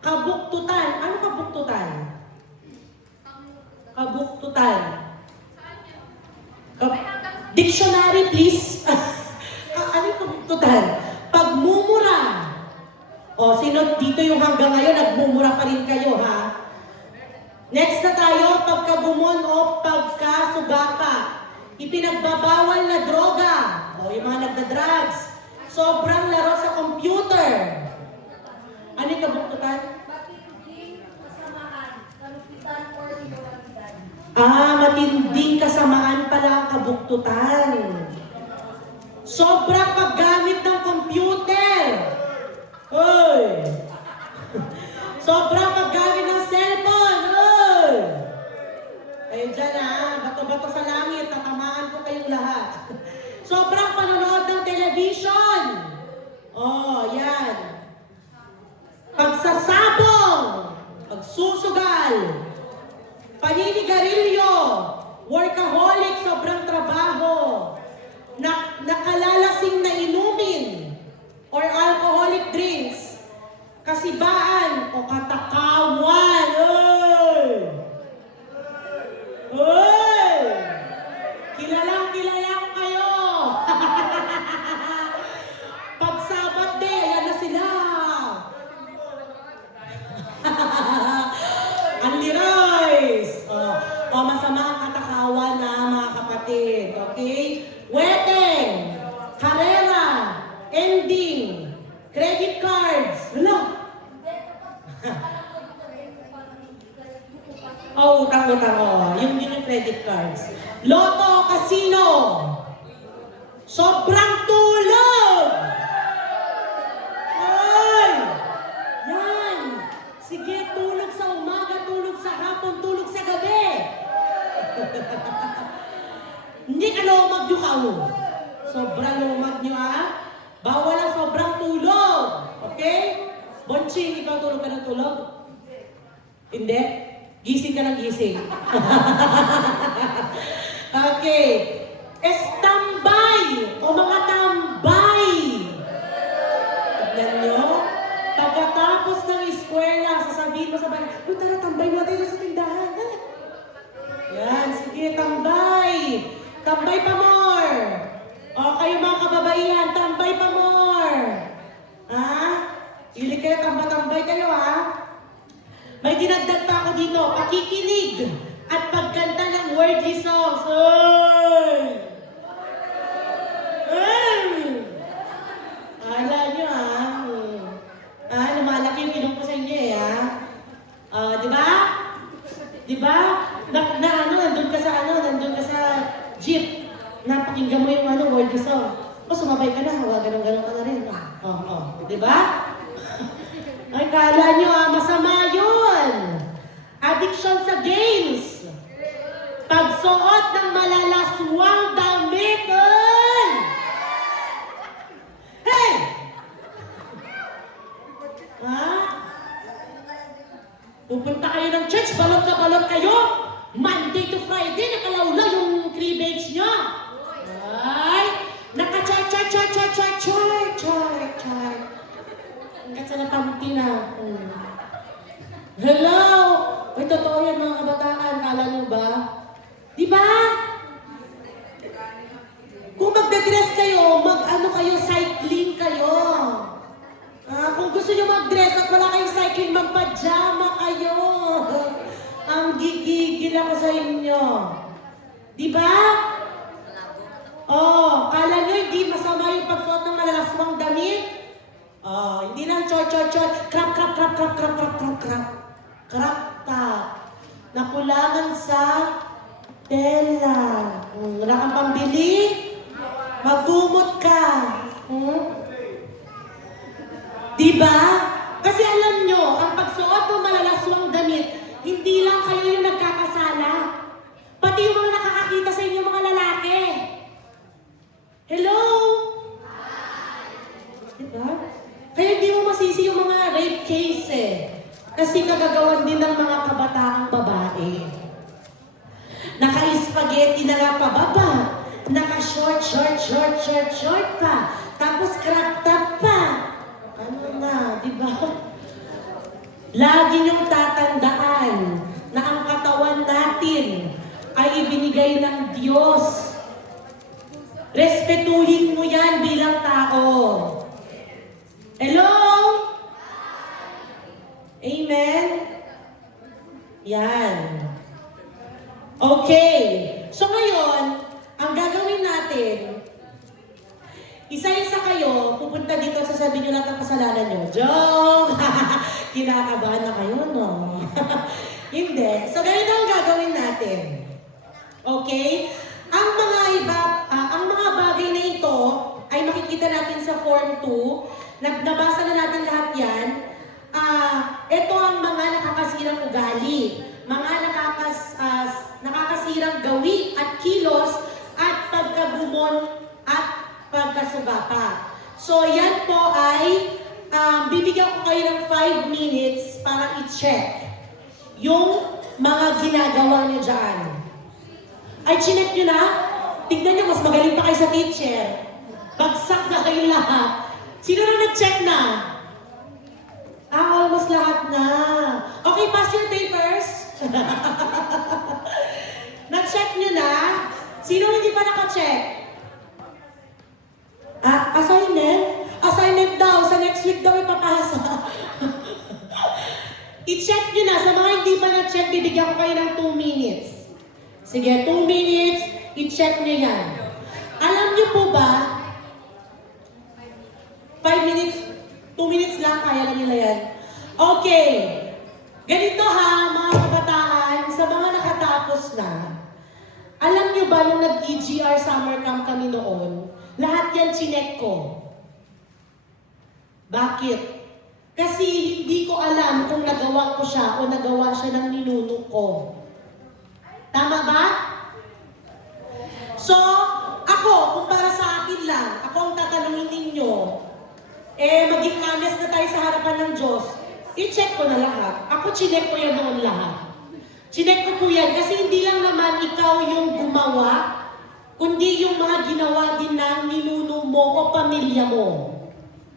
Kabuktutan. Ano kabuktutan? Kabuktutan. Dictionary, please. Ano yung kabuktutan? Pagmumura. O, sino dito yung hanggang ngayon, nagmumura pa rin kayo, ha? Next na tayo, pagkabumon o pagkasugata. Ipinagbabawal na droga. O, yung mga nagda-drugs. Sobrang laro sa computer. Ano yung kabuktutan? Matinding kasamaan pala ang kabuktutan. Sobrang paggamit ng computer. Hoy! Sobrang paggamit ng cellphone. Hoy! Kayo dyan bato-bato sa langit, tatamaan ko kayong lahat. Sobrang panonood ng television. Oh, yan. Pagsasabong, pagsusugal, paninigarilyo, workaholic, sobrang trabaho, nakalalasing na inumin, or alcoholic drinks, kasibaan, o katakawan. Oy! Oy! Kilalang kayo! Pag-Sabat day, ayan na sila! Anli Royce! O masama ang katakawan na mga kapatid. Okay? Wedding, karera, ending, credit cards. Wala. Utang. Yung din yung credit cards. Loto, casino. Sobrang tulog. Ay! Yan. Sige, tulog sa umaga, tulog sa hapon, tulog sa gabi. Hindi ka lumag nyo ka. Sobrang lumag nyo, Bawal ang sobrang tulog. Okay? Bonching, ikaw tulog ka ng tulog? Hindi? Gising ka ng gising. Okay. Estambay o mga tambay. Tignan nyo. Pagkatapos ng eskwela, sasabihin mo sa bahay, tara, tambay natin sa tindahan. Yan, sige, tambay. Tambay pa more. O kayo mga kababaihan, tambay pa more. Ili kayo, tambay kayo, May dinagdag pa ako dito, pakikinig at pagkanta ng worldly songs. Oy! Akala nyo, lumalaki yung ilong ko sa inyo, di ba? Di ba? Nandun ka sa jeep. Napakinggan mo yung worldly song. O, sumabay ka na, ganun ka na rin. Di ba? Ay, kala nyo, masama yun. Addiction sa games. Pagsuot ng malalaswang damit. Hey! Pupunta kayo ng church, balot na balot kayo. Monday to Friday, nakalawla yung cleavage nyo. Ay! Naka-char. Hanggat sa napanti na. Hello! Uy, totoo yan mga kabataan. Kala nyo ba? Di ba? Kung magdadress kayo, cycling kayo. Kung gusto nyo mag-dress at wala kayong cycling, magpajama kayo. Ang gigigil ako sa inyo. Di ba? Kala nyo hindi masama yung pagsuot ng malalaswang damit? Hindi lang chot. Krap. Krap top. Nakulangan sa tela. Wala kang pambili? Magbumot ka. Diba? Kasi alam nyo, ang pagsuot ng malalaswang damit, hindi lang kayo yung nagkakasala. Pati yung mga nakakakita sa inyo mga lalaki. Hello? Diba? Kaya hindi mo masisi yung mga rape case eh. Kasi nagagawan din ng mga kabataang babae. Naka-spaghetti na nga pababa. Naka-short pa. Tapos crop top pa. Ano na, di ba? Lagi niyong tatandaan na ang katawan natin ay ibinigay ng Diyos. Respetuhin mo yan bilang tao. Hello? Amen? Yan. Okay. So ngayon, ang gagawin natin, isa-isa kayo, pupunta dito, sasabihin nyo lahat ang kasalanan nyo. Joke! Kinakabahan na kayo, no? Hindi. So ganito ang gagawin natin. Okay? Ang mga bagay na ito ay makikita natin sa Form 2. Nabasa na natin lahat yan. Ito ang mga nakakasirang ugali. Mga nakakasirang gawi at kilos at pagkabumon at pagkasugapa. So yan po ay bibigyan ko kayo ng 5 minutes para i-check yung mga ginagawa niyo dyan. Ay, chinek nyo na? Tignan nyo, mas magaling pa kayo sa teacher. Bagsak na kayo lahat. Sino na nag-check na? Almost lahat na. Okay, pass your papers. Na-check nyo na? Sino hindi pa naka-check? Assignment? Assignment daw. Sa next week daw ipapasa. I-check nyo na. Sa mga hindi pa na-check, bibigyan ko kayo ng 2 minutes. Sige, 2 minutes. I-check nyo yan. Alam nyo po ba, 5 minutes, 2 minutes lang, kaya lang nila yan. Okay. Ganito ha, mga kabataan, sa mga nakatapos na, alam nyo ba nung nag-EGR summer camp kami noon, lahat yan chinek ko. Bakit? Kasi hindi ko alam kung nagawa ko siya o nagawa siya ng ninuno ko. Tama ba? So, ako, kung para sa akin lang, ako ang tatanungin ninyo, maging honest na tayo sa harapan ng Diyos, i-check ko na lahat. Ako, chinek ko yan noon lahat. Chinek ko po yan kasi hindi lang naman ikaw yung gumawa, kundi yung mga ginawa din ng ninuno mo o pamilya mo.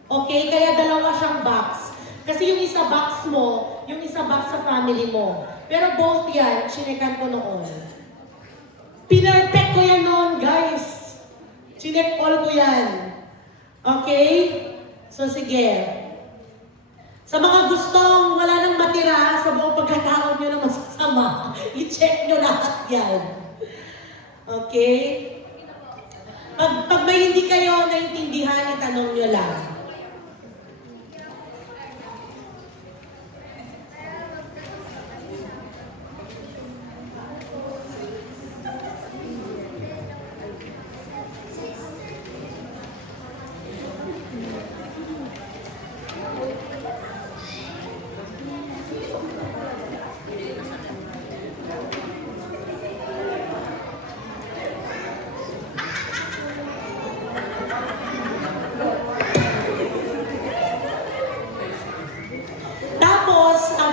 Okay? Kaya dalawa siyang box. Kasi yung isa box mo, yung isa box sa family mo. Pero both yan, chinekan ko noon. Pinerfect ko yan noon, guys. Chinek all ko yan. Okay? So, sige. Sa mga gustong wala nang matira sa buong pagkataon nyo na masasama, i-check nyo lahat yan. Okay? Pag may hindi kayo naintindihan, itanong nyo lang.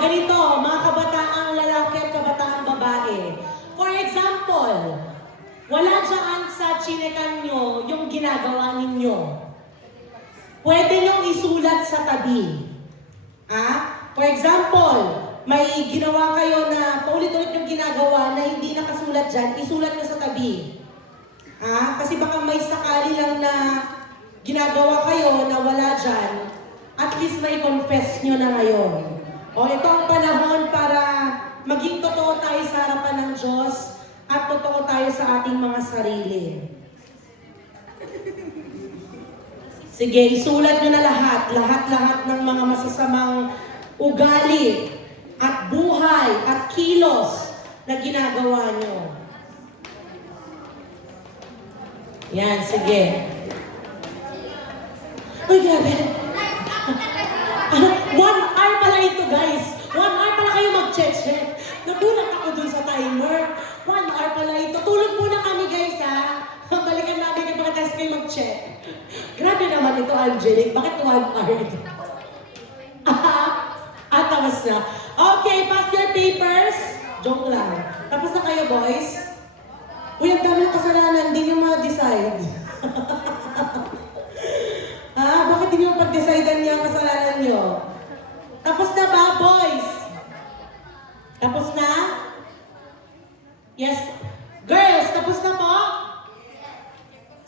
Ganito, mga kabataang lalaki at kabataang babae. For example, wala dyan sa chinekan nyo yung ginagawa ninyo. Pwede nyong isulat sa tabi. For example, may ginawa kayo na paulit-ulit yung ginagawa na hindi nakasulat dyan, isulat nyo sa tabi. Kasi baka may sakali lang na ginagawa kayo na wala dyan, at least may confess nyo na ngayon. Ito ang panahon para maging totoo tayo sa harapan ng Diyos at totoo tayo sa ating mga sarili. Sige, isulat nyo na lahat ng mga masasamang ugali at buhay at kilos na ginagawa nyo. Yan, sige. Uy, grabe. 1 hour pala ito, guys. 1 hour pala kayo mag-check. Nagulat ako dun sa timer. 1 hour pala ito. Tulog muna kami, guys, ha? Balikan namin yung mga test kayo mag-check. Grabe naman ito, Angelic. Bakit 1 hour ito? Tapos na. Okay, pass your papers. Joke lang. Tapos na kayo, boys. Uy, ang dami ng kasalanan. Hindi nyo ma-decide. Bakit hindi nyo pag-decidean niya ang kasalanan nyo? Tapos na ba, boys? Tapos na? Yes. Girls, tapos na po?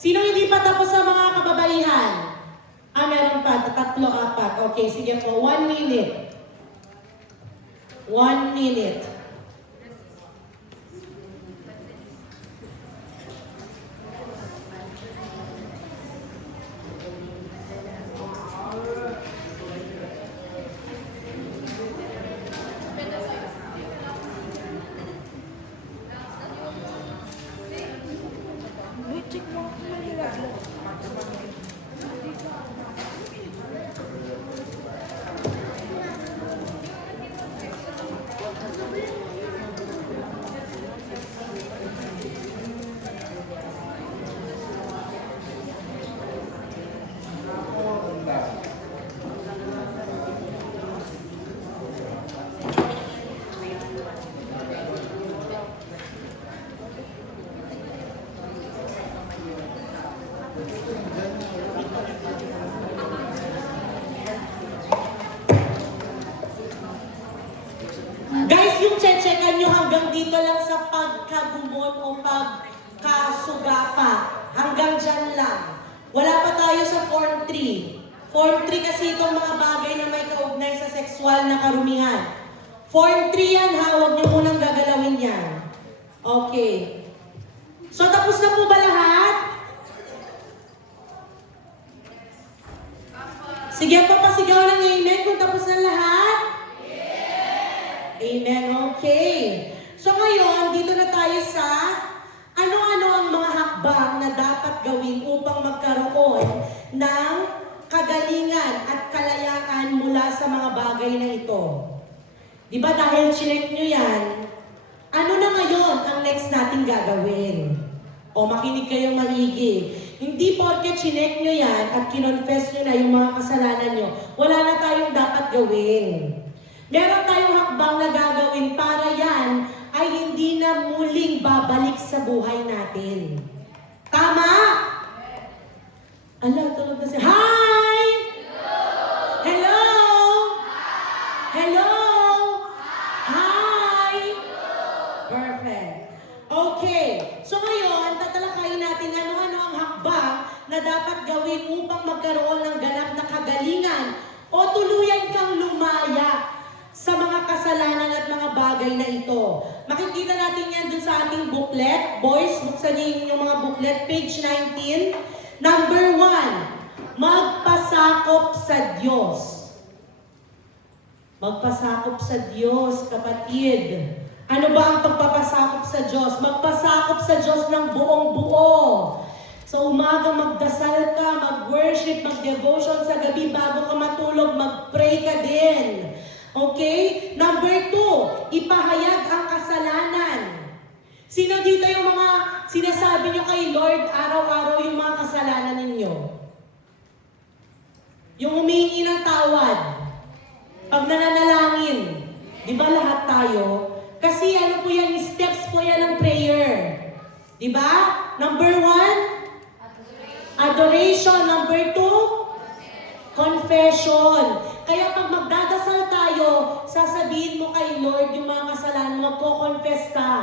Sino hindi pa tapos sa mga kababaihan? Meron pa. 3, 4. Okay, sige po. 1 minute. 1 minute. Guys, yung checkan nyo hanggang dito lang sa pagkagumon o pagkasugapa. Hanggang dyan lang. Wala pa tayo sa Form 3. Form 3 kasi itong mga bagay na may kaugnay sa sexual na karumihan. Form 3 yan ha, huwag nyo munang gagalawin yan. Okay. So tapos na po ba lahat? Sige pa pasigaw ng amen kung tapos na lahat? Amen. Okay. So ngayon, dito na tayo sa ano-ano ang mga hakbang na dapat gawin upang magkaroon ng kagalingan at kalayaan mula sa mga bagay na ito. Di ba dahil chinek nyo yan, ano na ngayon ang next natin gagawin? O makinig kayong maigi. Hindi porke chinek nyo yan at kinonfess nyo na yung mga kasalanan nyo, wala na tayong dapat gawin. Meron tayong hakbang na gagawin para yan ay hindi na muling babalik sa buhay natin. Tama? Ala, tulog na siya. Hi! Hello! Hello! Hi! Perfect. Okay. So ngayon, tatalakayin natin ano-ano ang hakbang na dapat gawin upang magkaroon ng ganap na kagalingan o tuluyan kang lumaya sa mga kasalanan at mga bagay na ito. Makikita natin yan dun sa ating booklet. Boys, buksan niyo yung mga booklet, page 19. Number 1, magpasakop sa Diyos. Magpasakop sa Diyos, kapatid. Ano ba ang pagpapasakop sa Diyos? Magpasakop sa Diyos ng buong-buo. Sa umaga magdasal ka, mag-worship, mag-devotion. Sa gabi bago ka matulog, mag-pray ka din. Okay? Number 2, ipahayag ang kasalanan. Sino dito yung mga sinasabi nyo kay Lord araw-araw yung mga kasalanan ninyo? Yung humingi ng tawad. Pag nananalangin. Di ba lahat tayo? Kasi ano po yan, steps po yan ng prayer. Di ba? Number 1, adoration. Number 2, confession. Kaya pag magdadasal tayo, sasabihin mo kay Lord yung mga kasalanan mo, magko-confess ka.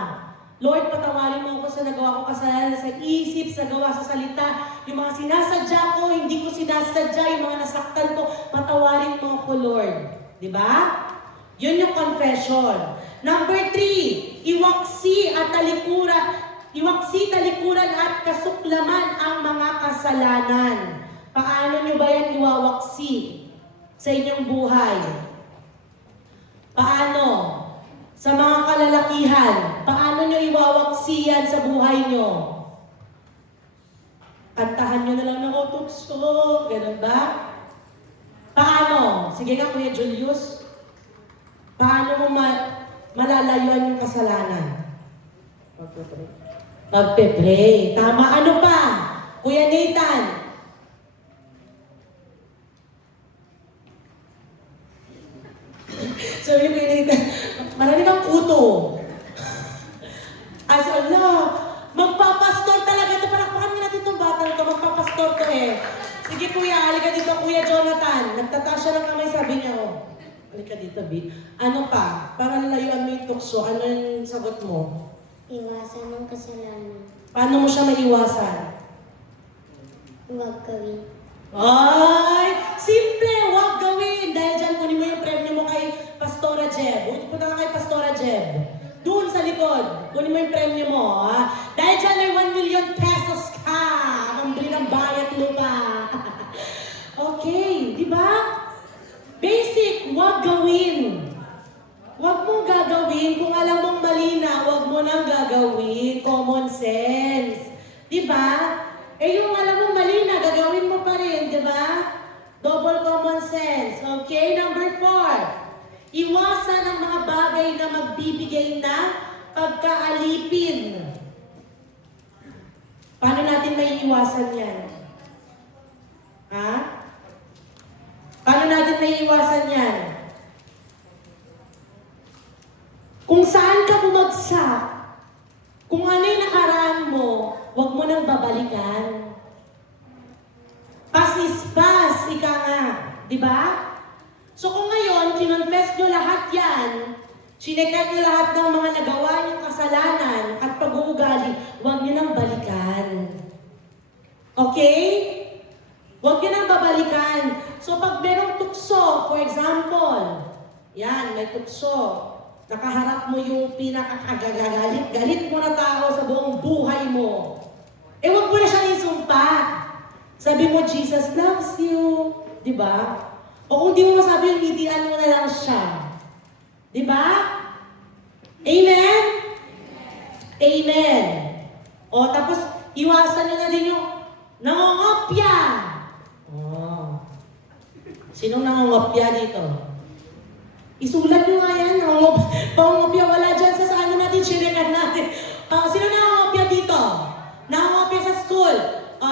Lord, patawarin mo ako sa nagawa ko kasalanan sa isip, sa gawa, sa salita. Yung mga sinasadya ko, hindi ko sinasadya, yung mga nasaktan ko, patawarin mo ako, Lord. Diba? Yun yung confession. Number 3, iwaksi, talikuran at kasuklaman ang mga kasalanan. Paano nyo ba yan iwawaksi sa inyong buhay? Paano? Sa mga kalalakihan, paano nyo iwawaksi yan sa buhay nyo? Kantahan nyo na lang ng tukso. Ganun ba? Paano? Sige nga, Kuya Julius. Paano mo malalayuan yung kasalanan? Pagpe-pray. Tama. Ano pa? Kuya Nathan. Sabi ni Kuya Nathan, marami kang puto. As Allah, magpapastor talaga ito. Palakpakan niyo natin itong batang ito. Magpapastor to eh. Sige kuya, halika dito Kuya Jonathan. Nagtataas siya ng kamay, sabi niya, oh. Halika dito, B. Ano pa? Para nalayuan mo yung tukso, ano yung sagot mo? Iwasan ng kasalanan. Paano mo siya maiwasan? Huwag gawin. Ay! Simple! Huwag gawin! Dahil dyan, kunin mo yung premyo mo kay Pastora Jeb. Punta ka kay Pastora Jeb. Doon sa likod. Kunin mo yung premyo mo, ha? Dahil dyan, may 1 million pesos ka! Pambili ng bayat lupa. Okay, di ba? Basic, huwag gawin. Huwag mong gagawin. Kung alam mong mali na, huwag mo nang gagawin. Common sense. Di ba? Eh yung alam mong mali na, gagawin mo pa rin, di ba? Double common sense. Okay, number 4. Iwasan ang mga bagay na magbibigay na pagkaalipin. Paano natin may iwasan yan? Ha? Paano natin may iwasan yan? Kung saan ka bumagsak, kung ano yung nakaraan mo, huwag mo nang babalikan. Past is past, ika nga. Di ba? So kung ngayon, kinonfess nyo lahat yan, chinekat nyo lahat ng mga nagawa niyong kasalanan at pag-uugali, huwag nyo nang balikan. Okay? Huwag nyo nang babalikan. So pag merong tukso, for example, yan, may tukso. Nakaharap mo yung pinakakagagalit-galit mo na tao sa buong buhay mo. Eh, huwag mo na siyang isumpa. Sabi mo, Jesus loves you. Di ba? O kung di mo masabi yung ngitian mo na lang siya. Di ba? Amen? Amen. O, tapos, iwasan nyo na din yung nangongopya. Oh. Sinong nangongopya dito? Isulat nyo nga yan, pangongopya wala dyan sa ano natin, sinekan natin. Sino nangongopya dito? Nangongopya sa school.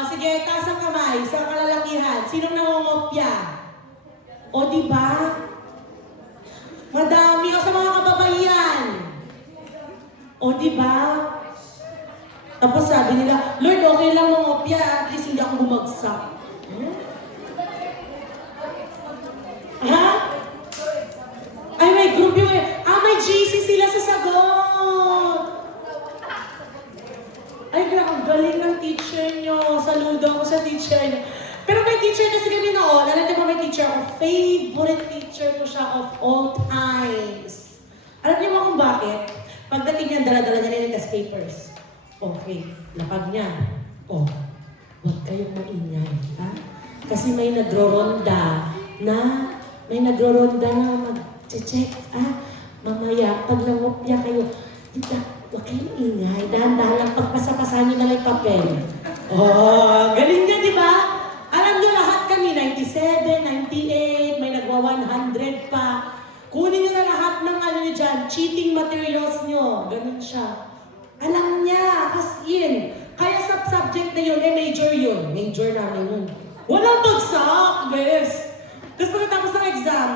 Sige, taas ang kamay sa kalalakihan. Sinong nangongopya? O diba? Madami o sa mga kababaihan. O diba? Tapos sabi nila, Lord, okay lang mangopya, at least hindi ako bumagsak. Ha? Ay, may group yung may GC sila sa sagot. Ay, ang galing ng teacher nyo. Saludo ako sa teacher nyo. Pero may teacher kasi kami noon. Alam niyo ba may teacher ako? Favorite teacher ko siya of all times. Alam niyo ba kung bakit? Pagdating niya, dala-dala niya na yung test papers. Okay, lapag niya. Oh, huwag kayong maingay. Ha? Kasi may nagro-ronda na mag-check. Mamaya, pag nangopya kayo, huwag kayong ingay. Dahan-dahan lang, pagpasa-pasahan niyo na lang yung papel. Oh, galing niya, di ba? Alam niyo lahat kami, 97, 98, may nagwa 100 pa. Kunin niyo na lahat ng ano niyo dyan, cheating materials niyo. Ganun siya. Alam niya, as in. Kaya sa subject na yun, major yun. Major namin yun. Walang bagsak, bes. Tapos pagkatapos ng exam,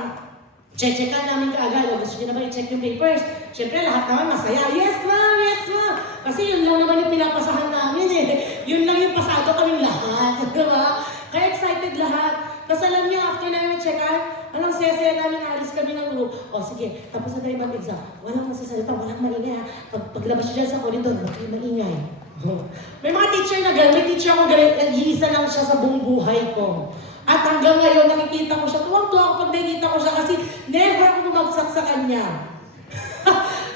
check-checkan namin kaagad. Gusto niyo na ba i-check yung papers? Siyempre, lahat naman masaya. Yes, ma'am! Yes, ma'am! Kasi yun lang naman yung pinapasahan namin eh. Yun lang yung pasado kaming lahat. Diba? Kaya excited lahat. Tapos alam niyo, after namin check-out, anong saya-saya namin, alis kami ng room. O sige, tapos na tayo mag-exam. Walang masasalita, walang maingay ha. Paglabas niyo dyan sa koridor, huwag kayo maingay. May mga teacher na gano'n. May teacher ako gano'n, nag-iisa lang siya sa buong buhay ko. At hanggang ngayon, nakikita ko siya. Tuwang-tuwa ako pag nakikita ko siya kasi never ako bumagsak sa kanya.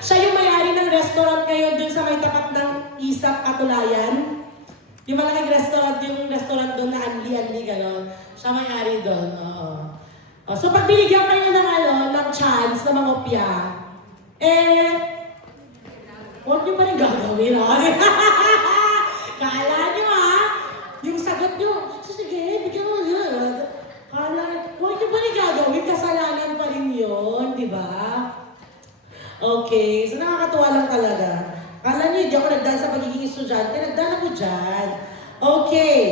Siya yung may-ari ng restaurant ngayon dun sa may tapat ng Isap Katulayan. Yung malaking restaurant, yung restaurant doon na Anli-Anli, gano'n. Siya may-ari doon, oo. So pag binigyan kayo ng chance na mangopya, huwag niyo pa rin gagawin. Kala niyo yung sa estudyante, nagdala ko dyan. Okay.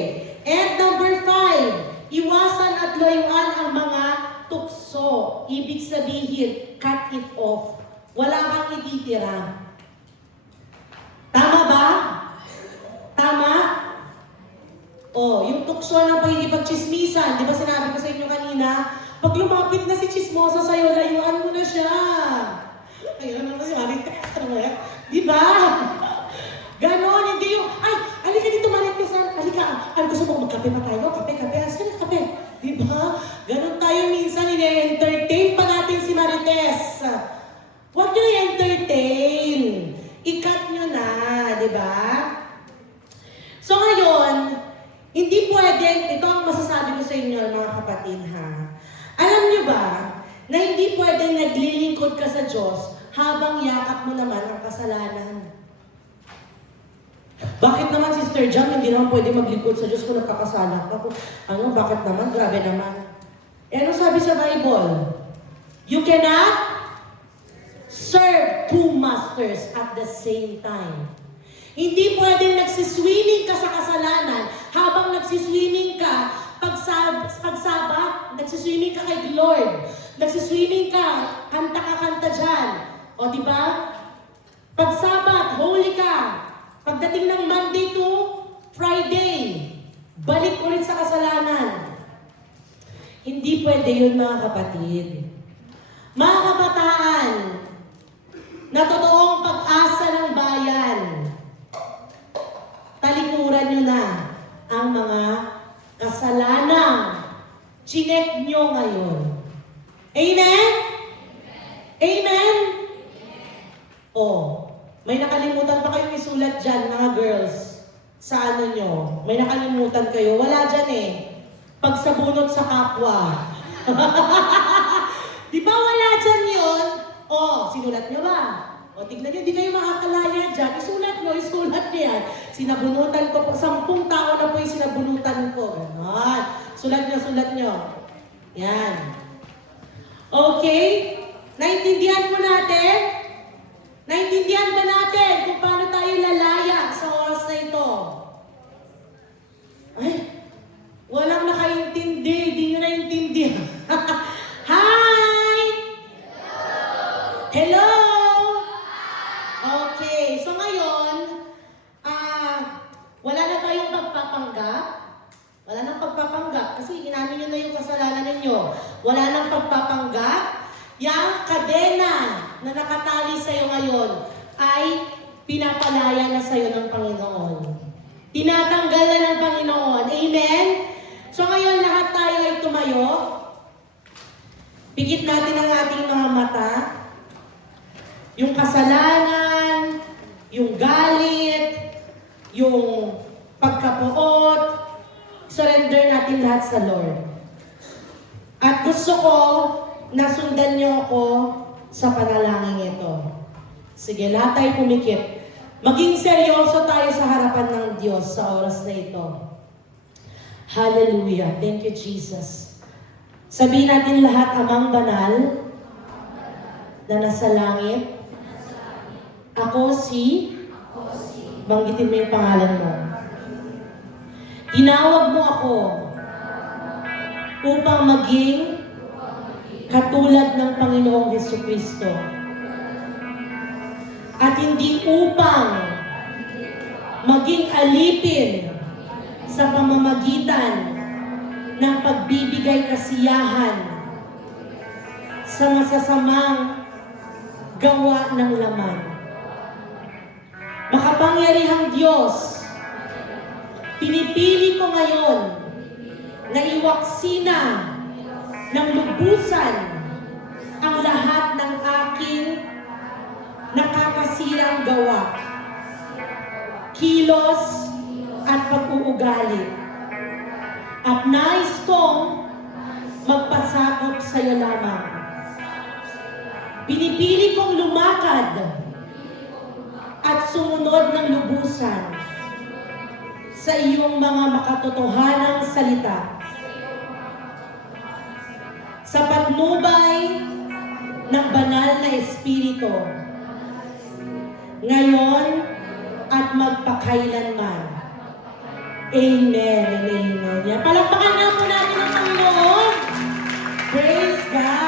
And number 5, iwasan at layuan ang mga tukso. Ibig sabihin, cut it off. Wala kang ititira. Tama ba? Tama? Oh, yung tukso ng pagkikipagchismisan, di ba sinabi ko sa inyo kanina, pag lumapit na si chismosa sa'yo, layuan mo na siya. Ayun naman si Marites. Di ba? Ganon, hindi yung, ay, halika dito Marites, halika. Ay, gusto mo magkape pa tayo? Kape. Saan kape? Di ba? Ganon tayo minsan, ine-entertain pa natin si Marites. Huwag nyo i-entertain. I-cut nyo na, di ba? So ngayon, hindi pwede, ito ang masasabi ko sa inyo mga kapatid ha. Alam niyo ba, na hindi pwedeng naglilingkod ka sa Diyos habang yakap mo naman ang kasalanan. Bakit naman, Sister Jam, hindi naman pwede maglingkod sa Diyos kung nagkakasala ka? Ano, bakit naman? Grabe naman. Eh, ano sabi sa Bible? You cannot serve two masters at the same time. Hindi pwedeng nagsiswimming ka sa kasalanan habang nagsiswimming ka pagsabat, nagsiswimming ka kay Lord. Nagsiswimming ka, kanta dyan. O, di ba? Pagsabat, holy ka. Pagdating ng Monday to Friday, balik ulit sa kasalanan. Hindi pwede yun, mga kapatid. Mga kabataan, na totoong pag-asa ng bayan, talikuran nyo na ang mga kasalanang chinek nyo ngayon. Amen? Amen? Oh, may nakalimutan pa kayong isulat dyan, mga girls. Sa ano nyo? May nakalimutan kayo? Wala dyan eh. Pagsabunot sa kapwa. Di ba wala dyan yun? Oh, sinulat nyo ba? O, tignan nyo, di kayo makakalaya dyan. Isulat nyo yan. Sinabunutan ko po. 10 tao na po yung sinabunutan ko. Ganon. Sulat nyo. Yan. Okay? Naintindihan mo natin? Naintindihan ba natin kung paano tayo lalaya sa oras na ito? Ay, walang nakaintindi. Di nyo naintindihan. Hi! Hello! Okay, so ngayon, wala na tayong pagpapanggap. Wala nang pagpapanggap kasi inamin nyo na yung kasalanan ninyo. Wala nang pagpapanggap. Yang kadena na nakatali sa'yo ngayon ay pinapalaya na sa'yo ng Panginoon. Tinatanggal na ng Panginoon. Amen? So ngayon lahat tayo ay tumayo. Pikit natin ang ating mga mata. Yung kasalanan, yung galit, yung pagkapuot, surrender natin lahat sa Lord. At gusto ko na sundan niyo ako sa panalangin ito. Sige, lahat tayo pumikit. Maging seryoso tayo sa harapan ng Diyos sa oras na ito. Hallelujah. Thank you, Jesus. Sabihin natin lahat, Amang Banal na nasa langit. Ako si, banggitin mo yung pangalan mo. Tinawag mo ako upang maging katulad ng Panginoong Jesucristo. At hindi upang maging alipin sa pamamagitan ng pagbibigay kasiyahan sa masasamang gawa ng laman. Makapangyarihang Diyos, pinipili ko ngayon na iwaksina ng lubusan ang lahat ng aking nakakasirang gawa, kilos at pag-uugali. At nais kong magpasakop sa iyo lamang. Pinipili kong lumakad at sumunod ng lubusan sa iyong mga makatotohanang salita. Sa patnubay ng banal na Espiritu, ngayon at magpakailanman. Amen and amen. Yan. Palakpakan nga po natin ang Panginoon. Praise God.